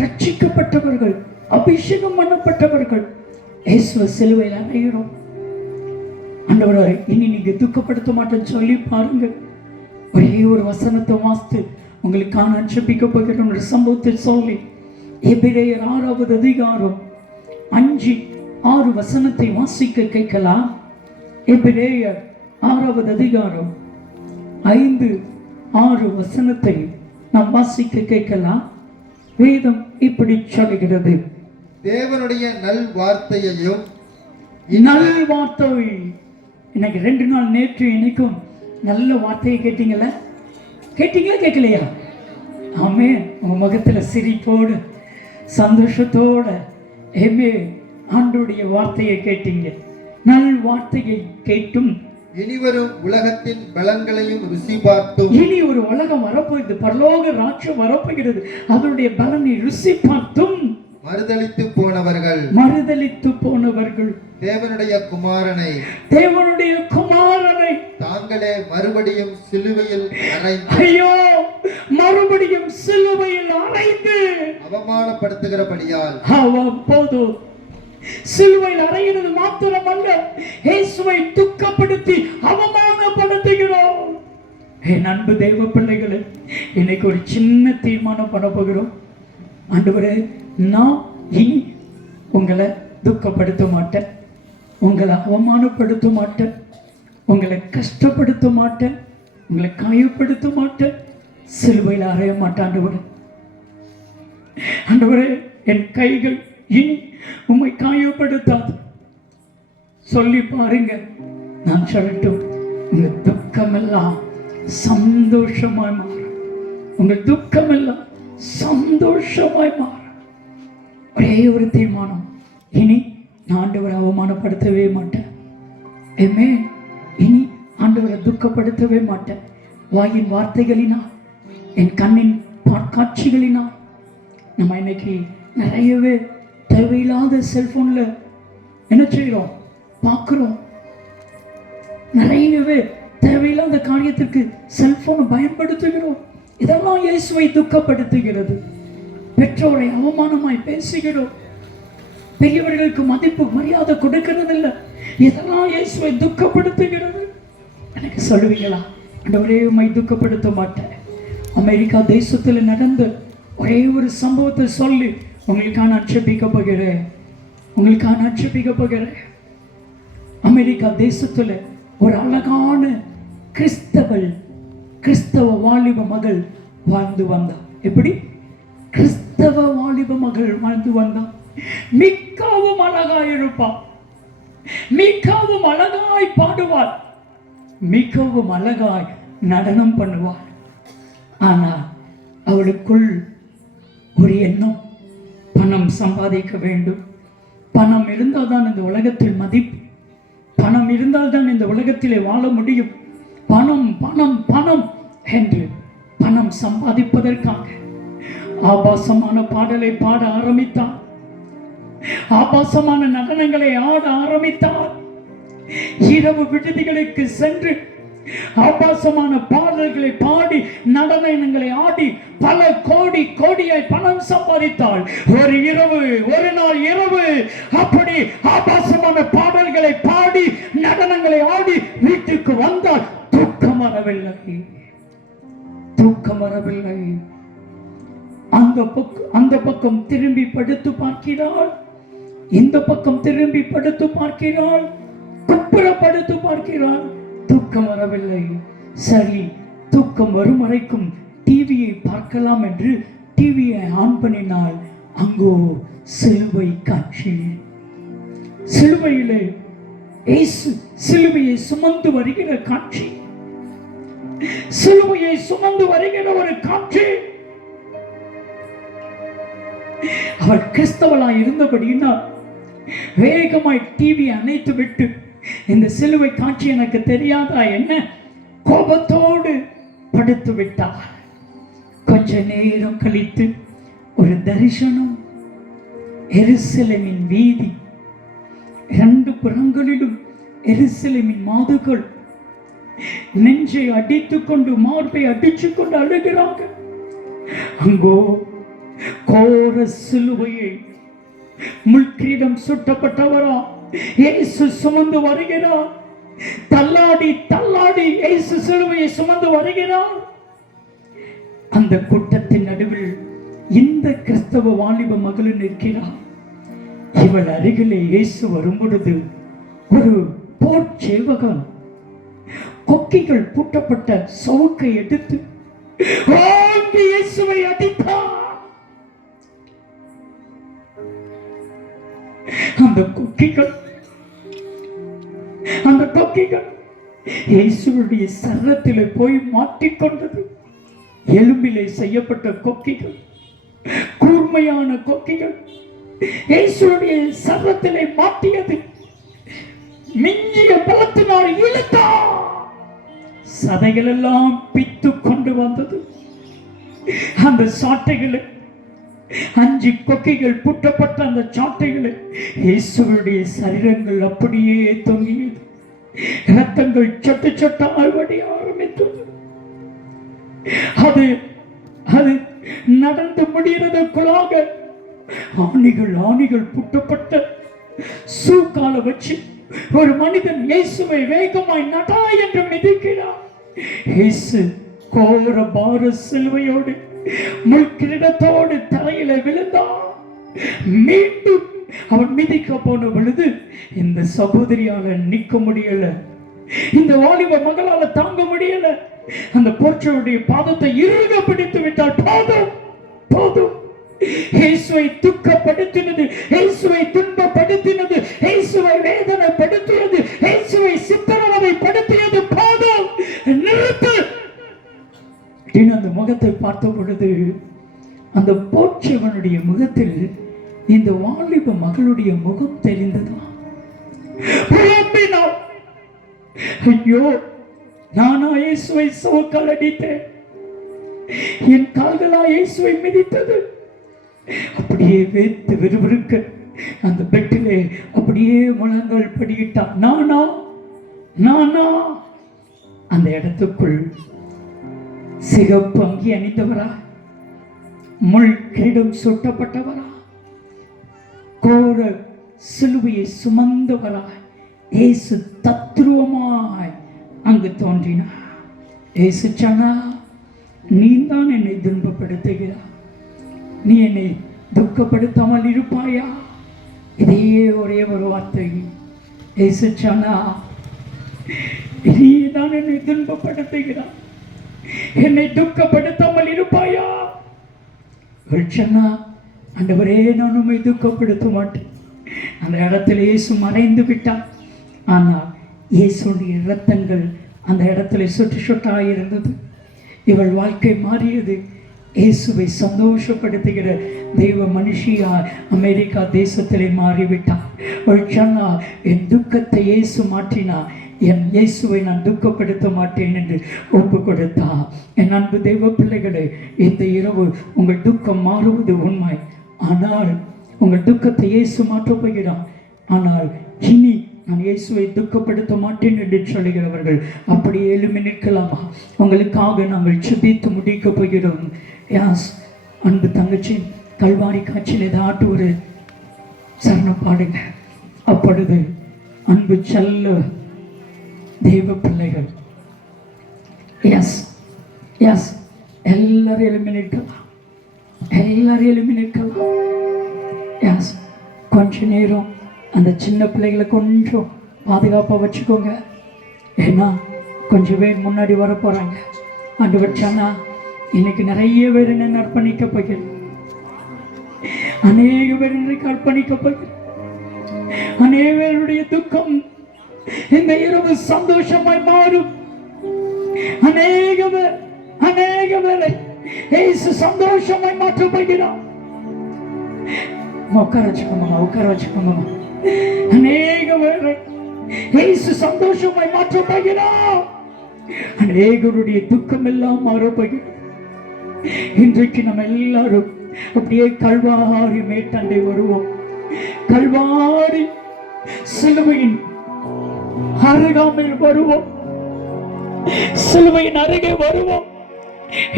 ரட்சிக்கப்பட்டவர்கள், அபிஷேகம் பண்ணப்பட்டவர்கள். இயேசுவை சிலுவையில் அறைகிறோம். ஆண்டவரே, இனி நீங்க துக்கப்படுத்த மாட்டேன்னு சொல்லி பாருங்க. ஒரே ஒரு வசனத்தை வாசித்து உங்களுக்கான அனுப்பிக்க போகிற ஒரு சம்பவத்தை சொல்லி, எபிரேயர் 6வது அதிகாரம் 5-6 வசனத்தை வாசிக்க கேட்கலாம். எபிரேயர் 6வது அதிகாரம் 5-6 வசனத்தை நாம் வாசிக்க கேட்கலாம். வேதம் இப்படி சொல்லுகிறது, தேவனுடைய நல் வார்த்தையையும், நல் வார்த்தை. இன்னைக்கு 2 நாள் நேற்று இன்னைக்கும் நல்ல வார்த்தையை கேட்டீங்களா? கேட்டீங்களா கேட்கலையா? ஆமே. உங்க முகத்துல சிரிப்போடு சந்தோஷத்தோட ஏமே ஆண்டோடைய வார்த்தையை கேட்டீங்க. நல் வார்த்தையை கேட்டும் இனிவரும் உலகத்தின் பலன்களையும் ருசி பார்த்தும், இனி ஒரு உலகம் வரப்போகுது, பரலோக ராஜ்யம் வரப்போகிறது, அதனுடைய பலனை ருசி பார்த்தும் மறுதலித்து போனவர்கள் தேவனுடைய குமாரனை தாங்களே மறுபடியும் சிலுவையில் அறைந்து, ஐயோ, மறுபடியும் சிலுவையில் அறைந்து அவமானப்படுத்துகிறபடியால், போதும். சிலுவையில் அறைகிறது மாத்திரமல்ல, இயேசுவை துக்கப்படுத்தி அவமானப்படுத்துகிறோம். என் அன்பு தெய்வ பிள்ளைகளே, இன்னைக்கு ஒரு சின்ன தீர்மானம் பண்ண போகிறோம். ஆண்டவரே, நான் இனி உங்களை துக்கப்படுத்த மாட்டேன், உங்களை அவமானப்படுத்த மாட்டேன், உங்களை கஷ்டப்படுத்த மாட்டேன், உங்களை காயப்படுத்த மாட்டேன், சிலுவையில் அறைய மாட்டேன். ஆண்டவரே, ஆண்டவரே, என் கைகள் இனி உம்மை காயப்படுத்தாது. சொல்லி பாருங்க. நான் சொல்லட்டும், உங்க துக்கமெல்லாம் சந்தோஷமாய் மாறும். உங்க துக்கமெல்லாம் சந்தோஷமாய் மாறும். ஒரே ஒரு தீர்மானம், இனி நான் ஆண்டவரை அவமானப்படுத்தவே மாட்டேன். ஆமென். இனி ஆண்டவரை துக்கப்படுத்தவே மாட்டேன். வாயின் வார்த்தைகளினால், என் கண்ணின் காட்சிகளினால். நம்ம இன்னைக்கு நிறையவே தேவையில்லாத செல்போன்ல என்ன செய்கிறோம், பார்க்கிறோம். நிறையவே தேவையில்லாத காரியத்திற்கு செல்போனை பயன்படுத்துகிறோம். இதெல்லாம் இயேசுவை துக்கப்படுத்துகிறது. பெற்றோரை அவமானமாய் பேசுகிறோம். பெரியவர்களுக்கு மதிப்பு மரியாதை கொடுக்கிறதில்லை. இதெல்லாம் இயேசுவை துக்கப்படுத்துகிறது. எனக்கு சொல்லுவீங்களா, ஆண்டவரே உம்மை துக்கப்படுத்த மாட்டேன். அமெரிக்கா தேசத்தில் நடந்த ஒரே ஒரு சம்பவத்தை சொல்லி உங்களுக்கான ஆட்சேபிக்க போகிறேன். அமெரிக்கா தேசத்துல ஒரு அழகான கிறிஸ்தவ வாலிப மகள் வாழ்ந்து வந்தா. எப்படி? கிறிஸ்தவ வாலிப மகள் வாழ்ந்து வந்தா. மிகவும் அழகாய் இருப்பாள், மிகவும் அழகாய் பாடுவாள், மிகவும் அழகாய் நடனம் பண்ணுவாள். ஆனால் அவளுக்குள் ஒரு எண்ணம், பணம் சம்பாதிக்க வேண்டும். பணம் இருந்தால் தான் இந்த உலகத்தில் மதிப்பு, பணம் இருந்தால் தான் இந்த உலகத்திலே வாழ முடியும். பணம் பணம் பணம் என்று பணம் சம்பாதிப்பதற்காக ஆபாசமான பாடலை பாட ஆரம்பித்தார். ஆபாசமான நடனங்களை ஆட ஆரம்பித்தார். இரவு விடுதிகளுக்கு சென்று ஆபாசமான பாடல்களை பாடி நடனங்களை ஆடி பல கோடி கோடியாய் பணம் சம்பாதித்தாள். ஒரு நாள் இரவு அப்படி ஆபாசமான பாடல்களை பாடி நடனங்களை ஆடி வீட்டுக்கு வந்தால் தூக்கம் வரவில்லை. அந்த பக்கம் திரும்பி படுத்து பார்க்கிறாள், இந்த பக்கம் திரும்பி படுத்து பார்க்கிறாள், குப்புறப்படுத்து பார்க்கிறாள். தூக்கம் வரவில்லை. சரி, தூக்கம் வரும் வரைக்கும் டிவியை பார்க்கலாம் என்று டிவியை ஆன் பண்ணினாள். அங்கோ சிலுவை காட்சி. சிலுவையிலே இயேசு சிலுவையை சுமந்து வருகிற காட்சி, சிலுவையை சுமந்து வருகிற ஒரு காட்சி. அவள் கிறிஸ்தவளாய் இருந்தபடினா வேகமாய் டிவியை அணைத்து விட்டு, இந்த சிலுவை காட்சி எனக்கு தெரியாதா என்ன, கோபத்தோடு படுத்து விட்டார். கொஞ்ச நேரம் கழித்து ஒரு தரிசனம். எருசலேமின் வீதி, இரண்டு புறங்களிலும் எருசலேமின் மாதுகள் நெஞ்சை அடித்துக் கொண்டு, மார்பை அடித்துக் கொண்டு அழுகிறாங்க. அங்கோ கோர சிலுவையை முள்கிரீடம் சுட்டப்பட்டவரா இயேசு சுமந்து வருகிறார். தள்ளாடி தள்ளாடி இயேசு சிலுவையை சுமந்து வருகிறார். அந்த கூட்டத்தின் நடுவில் இந்த கிறிஸ்தவ வாலிப மகளும் நிற்கிறார். இவள் அருகிலே இயேசு வரும் பொழுது ஒரு போர்ச்சேவகன் கொக்கிகள் பூட்டப்பட்ட சவுக்கை எடுத்து இயேசுவை அடித்தார். அந்த கொக்கிகள் இயேசுவுடைய சரத்திலே போய் மாட்டிக்கொண்டது. எலும்பிலே செய்யப்பட்ட கொக்கிகள், கூர்மையான கொக்கிகள் இயேசுவுடைய சரத்திலே மாட்டியது. மிஞ்சிய பலத்தினால் இழுத்தார். சதைகள் எல்லாம் பித்து கொண்டு வந்தது. அந்த சாட்டைகளை, 5 கொக்கைகள் பூட்டப்பட்ட அந்த சாட்டைகளை இயேசுவுடைய சரீரங்கள் அப்படியே தொங்கியது. இரத்தங்கள் சொட்டு சொட்டால் வடிய ஆரம்பித்தது. அது நடந்து முடிகிறதுக்குள்ளாக ஆணிகள் பூட்டப்பட்ட சூக்கால வச்சு ஒரு மனிதன் இயேசுவை வேகமாய் நடா என்று மிதிக்கிறார். இயேசு கோர பார சிலுவையோடு முள்கிரீடத்தோடு தரையில விழுந்தார். மீண்டும் அவன் மிதிக்க போன பொழுது இந்த சகோதரியால நிற்க முடியல, இந்த வாலிப மகளால தாங்க முடியல. அந்த போர்ச்சவருடைய பாதத்தை இறுக பிடித்து விட்டால் போதும் போதும். இயேசுவை துக்கப்படுத்தினது, இயேசுவை துன்பப்படுத்தினது, இயேசுவை வேதனைப்படுத்தியது, இயேசுவை சித்திரவதை படுத்தியது போதும், நிறுத்து. அந்த முகத்தை பார்த்த பொழுது அந்த போர்ச்சவனுடைய முகத்தில் இந்த வாலிப மகளுடைய முகம் தெரிந்ததா? புலம்பினாள். ஐயோ, நானா இயேசுவை சோக்கால் அடித்தேன், என் கால்களா இயேசுவை மிதித்தது. அப்படியே வேத்து விறுவிறுக்க அந்த பெட்டிலே அப்படியே முழங்கால் படியிட்டான். நானா நானா? அந்த இடத்துக்குள் சிகப்பு அங்கி அணிந்தவரா, முள் கிரீடம் சுட்டப்பட்டவரா, கோர சிலுவையை சுமந்தவரா இயேசு தத்ரூபமாய் அங்கு தோன்றினார். இயேசு சொன்னா, நீ தான் என்னை துன்பப்படுத்துகிறாய், நீ என்னை துக்கப்படுத்தாமல் இருப்பாயா? இதே ஒரே ஒரு வார்த்தை. இயேசு சொன்னா, நீ தான் என்னை துன்பப்படுத்துகிறாய், என்னை துக்கப்படுத்தாமல் இருப்பாயா? சொன்னா, ஆண்டவரே, நான் உம்மை துக்கப்படுத்த மாட்டேன். அந்த இடத்துல இயேசு மறைந்து விட்டார். ஆனால் இயேசுடைய இரத்தங்கள் அந்த இடத்துல சொட்டு சொட்டாக இருந்தது. இவள் வாழ்க்கை மாறியது. இயேசுவை சந்தோஷப்படுத்துகிற தெய்வ மனுஷியா அமெரிக்கா தேசத்திலே மாறிவிட்டார். அவள் சொன்னா, என் துக்கத்தை இயேசு மாற்றினார், என் இயேசுவை நான் துக்கப்படுத்த மாட்டேன் என்று ஒப்பு கொடுத்தா. என் அன்பு தெய்வ பிள்ளைகளே, இந்த இரவு உங்கள் துக்கம் மாறுவது உண்மை. ஆனால் உங்கள் துக்கத்தை இயேசு மாற்றப் போகிறார். ஆனால் இனி நான் இயேசுவை துக்கப்படுத்த மாட்டேன் என்று சொல்லுகிறவர்கள் அப்படியே எழுமி நிற்கலாமா? உங்களுக்காக நாங்கள் சுத்தித்து முடிக்க போகிறோம். யாஸ் அன்பு தங்கச்சி, கல்வாரி காட்சியில் ஏதாட்டு ஒரு சரணம் பாடுங்க. அப்பொழுது அன்பு செல்ல தெய்வ பிள்ளைகள், எஸ் எஸ், எல்லாரும் எழுமி நிற்கலாம், எல்லாரும் எழுமி நிற்கலாம். எஸ், கொஞ்ச நேரம் அந்த சின்ன பிள்ளைகளை கொஞ்சம் பாதுகாப்பாக வச்சுக்கோங்க. ஏன்னா கொஞ்சம் பேர் முன்னாடி வர போகிறாங்க. ஆண்டு வச்சானா இன்னைக்கு நிறைய பேர் என்ன அர்ப்பணிக்க போகிறேன், அநேக பேர் இன்றைக்கு அர்ப்பணிக்க போகிறேன். அநேக பேருடைய துக்கம் இந்த இரவு சந்தோஷமாய் மாறும். அநேக பேரை இயேசு சந்தோஷமாய் மாற்ற போகிறார். உட்கார வச்சுக்கோங்க. அநேக பேரை இயேசு சந்தோஷமாய் மாற்ற போகிறார். அநேகருடைய துக்கம் எல்லாம் மாறப்போகிறது. இன்றைக்கு நம்ம எல்லாரும் அப்படியே கல்வாரி மேட்டாண்டை வருவோம். கல்வாரி சிலுவையின் அருகாமையில் வருவோம், சிலுவையின் அருகே வருவோம்.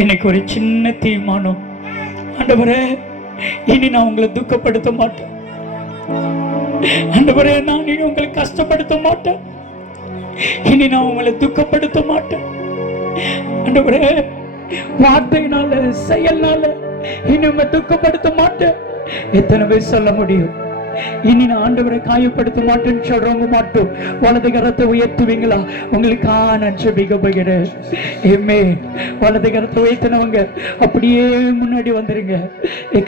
எனக்கு ஒரு சின்ன தீர்மானம், ஆண்டவரே, இனி நான் உங்களை துக்கப்படுத்த மாட்டேன். ஆண்டவரே, நான் இனி உங்களை கஷ்டப்படுத்த மாட்டேன். இனி நான் உங்களை துக்கப்படுத்த மாட்டேன். ஆண்டவரே, வார்த்தையினால செயல்னால இனி உங்களை துக்கப்படுத்த மாட்டேன். எத்தனை பேர் சொல்ல முடியும்? இனி நான் ஆண்டவரை காயப்படுத்த மாட்டேன்னு சொல்றவங்க மட்டும் வலது கரத்தை உயர்த்துவீங்களா? உங்களுக்காக நான் ஜெபிக்க போகிறேன். வலது கரத்தை உயர்த்தினவங்க அப்படியே முன்னாடி வந்துருங்க.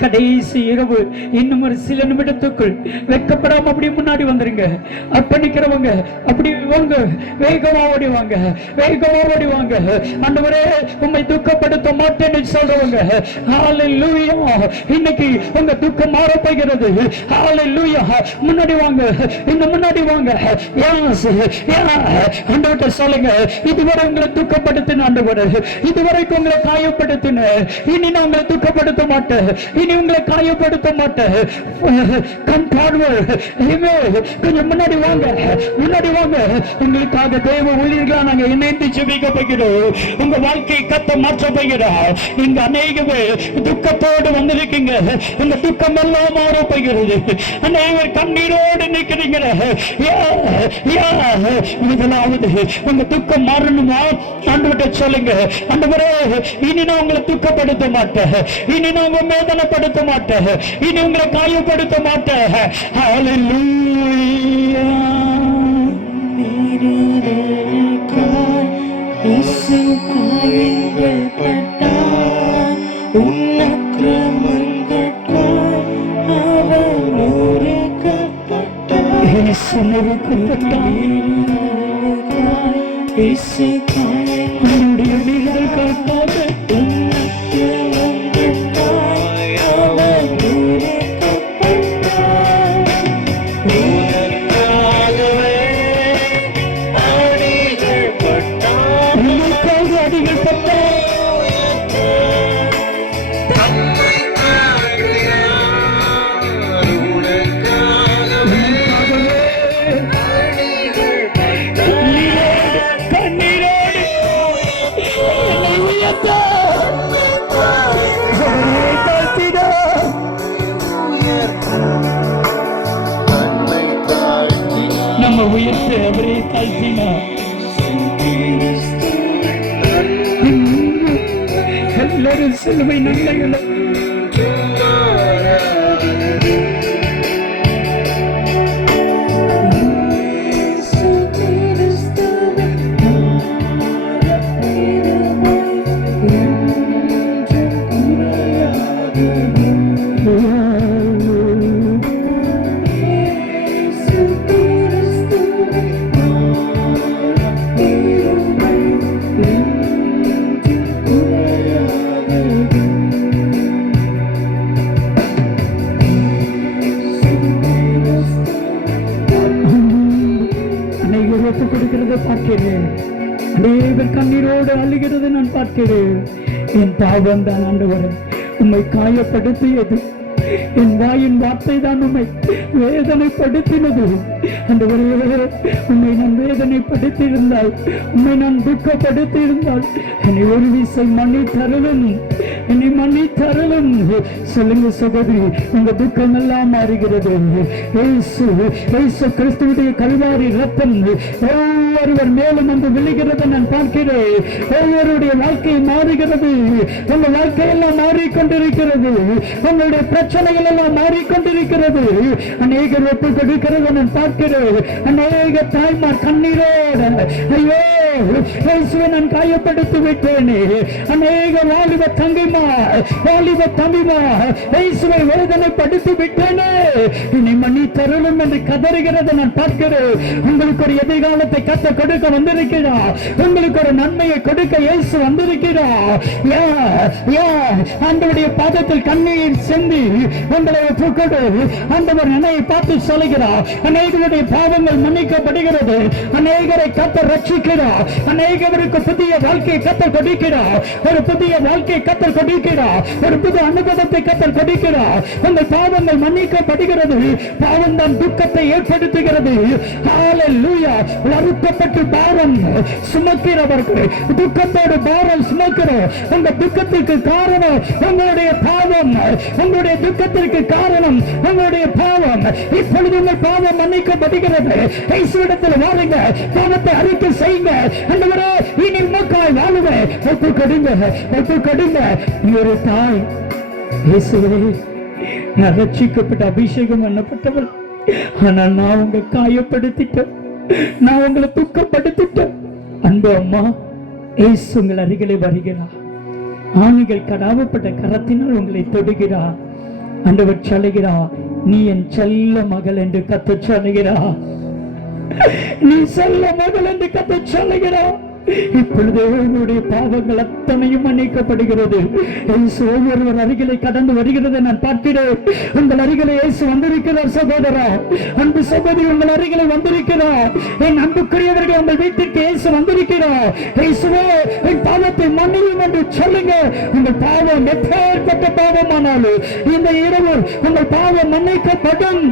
கடைசி இரவு இன்னும் ஒரு சில நிமிடத்துக்குள் வெக்கப்படாம அப்படியே முன்னாடி வந்துருங்க. அர்ப்பணிக்கிறவங்க அப்படி வாங்க, வேகமா ஓடி வாங்க, வேகமா ஓடி வாங்க. ஆண்டவரே, உம்மை துக்கப்படுத்த மாட்டேன்னு சொல்றவங்க ஹல்லேலூயா, இன்னைக்கு உங்க துக்கம் மாற போகிறது. ஹல்லேலூயா, முன்னாடி வாங்க, இந்த முன்னாடி வாங்க. ஆண்டவர்கிட்ட சொல்லுங்க, இதுவரை உங்களை துக்கப்படுத்தின ஆண்டவரே, இதுவரைக்கும் உங்களை காயப்படுத்தின, இனி நான் உங்களை துக்கப்படுத்த மாட்டேன், இனி உங்களை காயப்படுத்த மாட்டேன். கண் பார்வை கொஞ்சம் முன்னாடி வாங்க, முன்னாடி வாங்க. உங்களுக்காக தேவ ஊழியர்களா நாங்க இணைந்து ஜெபிக்க போகிறோம். உங்க வாழ்க்கையை கத்த மாற்ற போகிறோம். இங்க அநேக துக்கத்தோடு வந்திருக்கீங்க, உங்க துக்கம் எல்லாம் மாற போகிறது. அநேகர் கண்ணீரோடு நிற்கிறீங்க. முதலாவது உங்க துக்கம் மாறணுமா? ஆண்டவர்கிட்ட சொல்லுங்க, ஆண்டவரே, இனி நான் உங்களை துக்கப்படுத்த மாட்டேன், இனி நான் உங்களை வேதனைப்படுத்த மாட்டேன், இனி உங்களை காயப்படுத்த மாட்டேன். ஹல்லேலூயா. இயேசு காயங்கள் பட்டார், உன்னக்கிரமங்கட்காய் அவர் நொறுக்கப்பட்டார். இயேசு நொறுக்கப்பட்டார். இயேசு காயங்களுடைய நிழல்களுக்காக உன்னக்கிரமங்கட்காய் அவர் நொறுக்கப்பட்டார். அவரே தாழ்த்தினார். எல்லாரும் சிலுவை நன்மைகளை ஒப்பு கொடுக்கிறத பார்க்கிறேன். அநேகர் கண்ணீரோடு அழுகிறது நான் பார்க்கிறேன். என் பாவம் தான் ஆண்டவரே உம்மை காயப்படுத்தியது. என் வாயின் வார்த்தை தான் உம்மை வேதனைப்படுத்தினது. ஆண்டவரே உம்மை நான் வேதனைப்படுத்தி இருந்தால், உம்மை நான் துக்கப்படுத்தி இருந்தால் என்னை ஒரு விசை மன்னித்தருளும், என்னை மன்னித்தருளும். சொல்லுங்க சகோதரி, உங்க துக்கம் எல்லாம் மாறுகிறது. இயேசு கிறிஸ்துவுடைய கல்வாரி ரத்தம் ஒவ்வொருவர் மேலும் வந்து விழுகிறது நான் பார்க்கிறேன். ஒவ்வொருடைய வாழ்க்கை மாறுகிறது. உங்க வாழ்க்கையெல்லாம் மாறிக்கொண்டிருக்கிறது. உங்களுடைய பிரச்சனைகள் எல்லாம் மாறிக்கொண்டிருக்கிறது. அநேகர் ஒப்பு கொடுக்கிறது நான் பார்க்கிறேன். அநேக தாய்மார் கண்ணீரோடு, ஐயோ இயேசுவை நான் காயப்படுத்தி விட்டேனே. அநேக வாலிப தம்பிமா இயேசுவை வேதனைப்படுத்தி விட்டேனே, இனி மன்னித்தருளும் என்று கதறுகிறது நான் பார்க்கிறேன். உங்களுக்கு ஒரு எதிர்காலத்தை கத்த கொடுக்க வந்திருக்கிறார். உங்களுக்கு ஒரு நன்மையை கொடுக்க இயேசு வந்திருக்கிறார். ஆண்டவருடைய பாதத்தில் கண்ணீர் சிந்தி உங்களை ஒப்புக்கொடு. ஆண்டவர் என்னை பார்த்து சொல்லுகிறார், அநேகருடைய பாவங்கள் மன்னிக்கப்படுகிறது. அநேகரை கத்த ரட்சிக்கிறார். அநேகருக்கு புதிய வாழ்க்கையை கத்தர் கொடுக்கிறார். ஒரு புதிய வாழ்க்கையை கத்தர் கொடுக்கிறார். ஒரு புது அனுபவத்தை கத்தர் கொடுக்கிறார். உங்கள் பாவங்கள் மன்னிக்கப்படுகிறது. பாவம் தான் துக்கத்தை ஏற்படுத்துகிறது. ஹல்லேலூயா. வருத்தப்பட்டு பாரம் சுமக்கிறவர்கள், துக்கத்தோடு பாரம் சுமக்கிறோம். உங்க துக்கத்திற்கு காரணம் உங்களுடைய பாவம். உங்களுடைய துக்கத்திற்கு காரணம் உங்களுடைய பாவம். இப்பொழுது உங்கள் பாவம் மன்னிக்கப்படுகிறது. இயேசுவிடத்தில் வாருங்க, பாவத்தை அறிக்கை செய்யுங்க. ஆண்டவரே இனி உமக்காய் வாழுவேன். ஒப்பு கொடுங்க, ஒப்பு கொடுங்க. ஒரு தாய், இயேசுவே நான் ரட்சிக்கப்பட்ட அபிஷேகம் பண்ணப்பட்டவள், ஆனால் நான் உங்க காயப்படுத்திட்டேன், நான் உங்களை துக்கப்படுத்திட்டேன். அன்பு அம்மா, இயேசு உங்கள் அருகிலே வருகிறார். ஆணுகள் கடாவப்பட்ட கரத்தினால் உங்களை தொடுகிறார். ஆண்டவர் சொல்லுகிறார், நீ என் செல்ல மகள் என்று கத்த சொல்லுகிறார். நீ செல்ல மகள் என்று கத்த சொல்லுகிறார். இப்பொழுது உங்களுடைய பாவங்கள் அத்தனையும் மன்னிக்கப்படுகிறது. இயேசு ஒவ்வொருவர் அருகிலே கடந்து வருகிறது நான் பார்க்கிறேன். உங்கள் அருகிலே இயேசு வந்திருக்கிறார். சகோதரா, அன்பு சகோதரி, உங்கள் அருகிலே வந்திருக்கிறார். என் அன்புக்குரியவர்கள், உங்கள் வீட்டிற்கு இயேசு வந்திருக்கிறார். இயேசுவே என் பாவத்தை மன்னியும் என்று சொல்லுங்க. உங்கள் பாவம் எப்பேற்பட்ட பாவமானாலும் இந்த இரவு உங்கள் பாவம் மன்னிக்கப்படும்.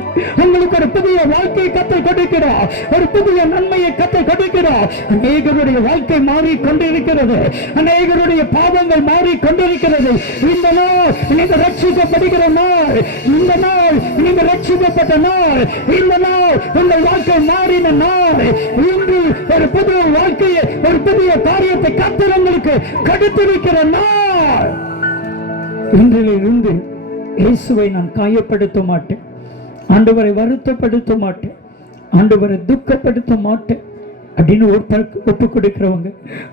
உங்களுக்கு ஒரு புதிய வாழ்க்கையை கற்றுக் கொடுக்கிறார். ஒரு புதிய நன்மையை கற்றுக் கொடுக்கிறார். அநேகருடைய வாழ்க்கை மாறிக்கொண்டிருக்கிறது. அநேகருடைய பாவங்கள் மாறிக்கொண்டிருக்கிறது. இந்த நாள் நீங்க ரட்சிக்கப்படுகிற நாள். இந்த நாள் நீங்க ரட்சிக்கப்பட்ட நாள். இந்த நாள் உங்கள் வாழ்க்கை மாறின நாள். இன்று ஒரு புதிய வாழ்க்கையை, ஒரு புதிய காரியத்தை கர்த்தர் உங்களுக்கு கொடுத்திருக்கிற நாள். இன்றிலிருந்து இயேசுவை நான் காயப்படுத்த மாட்டேன். ஆண்டவரை வருத்தப்படுத்த மாட்டேன். ஆண்டவரை துக்கப்படுத்த மாட்டேன் அப்படின்னு ஒருத்தருக்கு ஒப்பு கொடுக்கிறவங்க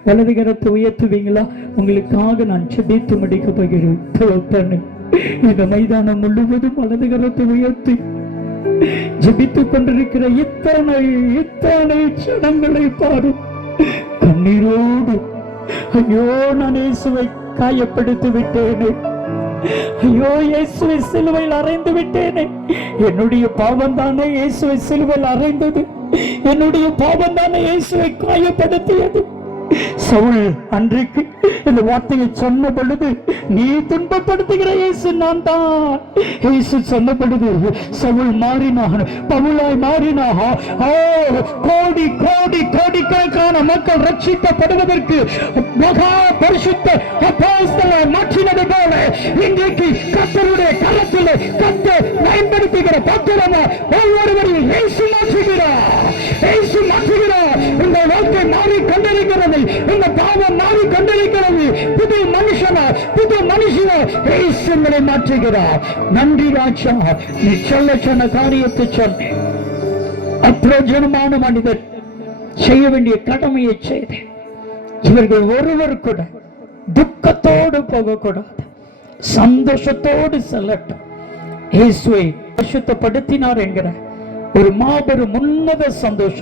வலது கரத்தை உயர்த்துவீங்களா? உங்களுக்காக நான் செபித்து முடிக்க போகிறேன். இந்த மைதானம் முழுவதும் வலது கரத்தை உயர்த்தி ஜெபித்துக் கொண்டிருக்கிற இத்தனை ஜனங்களை பாரும். கண்ணீரோடு, ஐயோ நான் இயேசுவை காயப்படுத்தி விட்டேனே, ஐயோ இயேசுவை சிலுவையில் அறைந்து விட்டேனே. என்னுடைய பாவம் தானே இயேசுவை சிலுவையில் அறைந்தது. என்னுடைய பாவம் தானே இயேசுவை காயப்படுத்தியது. சவுல் அன்றைக்கு இந்த வார்த்தையை சொன்ன பொழுது, நீ துன்பப்படுத்துகிற இயேசு நான் தான். இயேசு சொன்ன பொழுது சவுல் மாறினான், பவுலாய் மாறினான். கோடி கோடி கோடிக்கணக்கான மக்கள் ரட்சிக்கப்படுவதற்கு மகா பரிசுத்த அப்போஸ்தலரை மாற்றினது போல இன்றைக்கு கர்த்தருடைய கரத்தில் கர்த்தர் பயன்படுத்துகிற பத்திரமா ஒவ்வொருவரையும் இயேசு மாற்றுகிறார். இயேசு மாற்றி இயேசுங்களை மாற்றுகிறார். நன்றி ராஜா, நீ சொல்ல சொன்ன காரியத்தை சொன்னேன். அப்பிரயோஜனமான மனிதர் செய்ய வேண்டிய கடமையை செய்தேன். இவர்கள் ஒருவர் கூட துக்கத்தோடு போகக்கூடாது, சந்தோஷத்தோடு செல்லட்டும். இயேசுவை பரிசுத்தப்படுத்தினார் என்கிற ஒரு மாபெரும் உன்னத சந்தோஷம்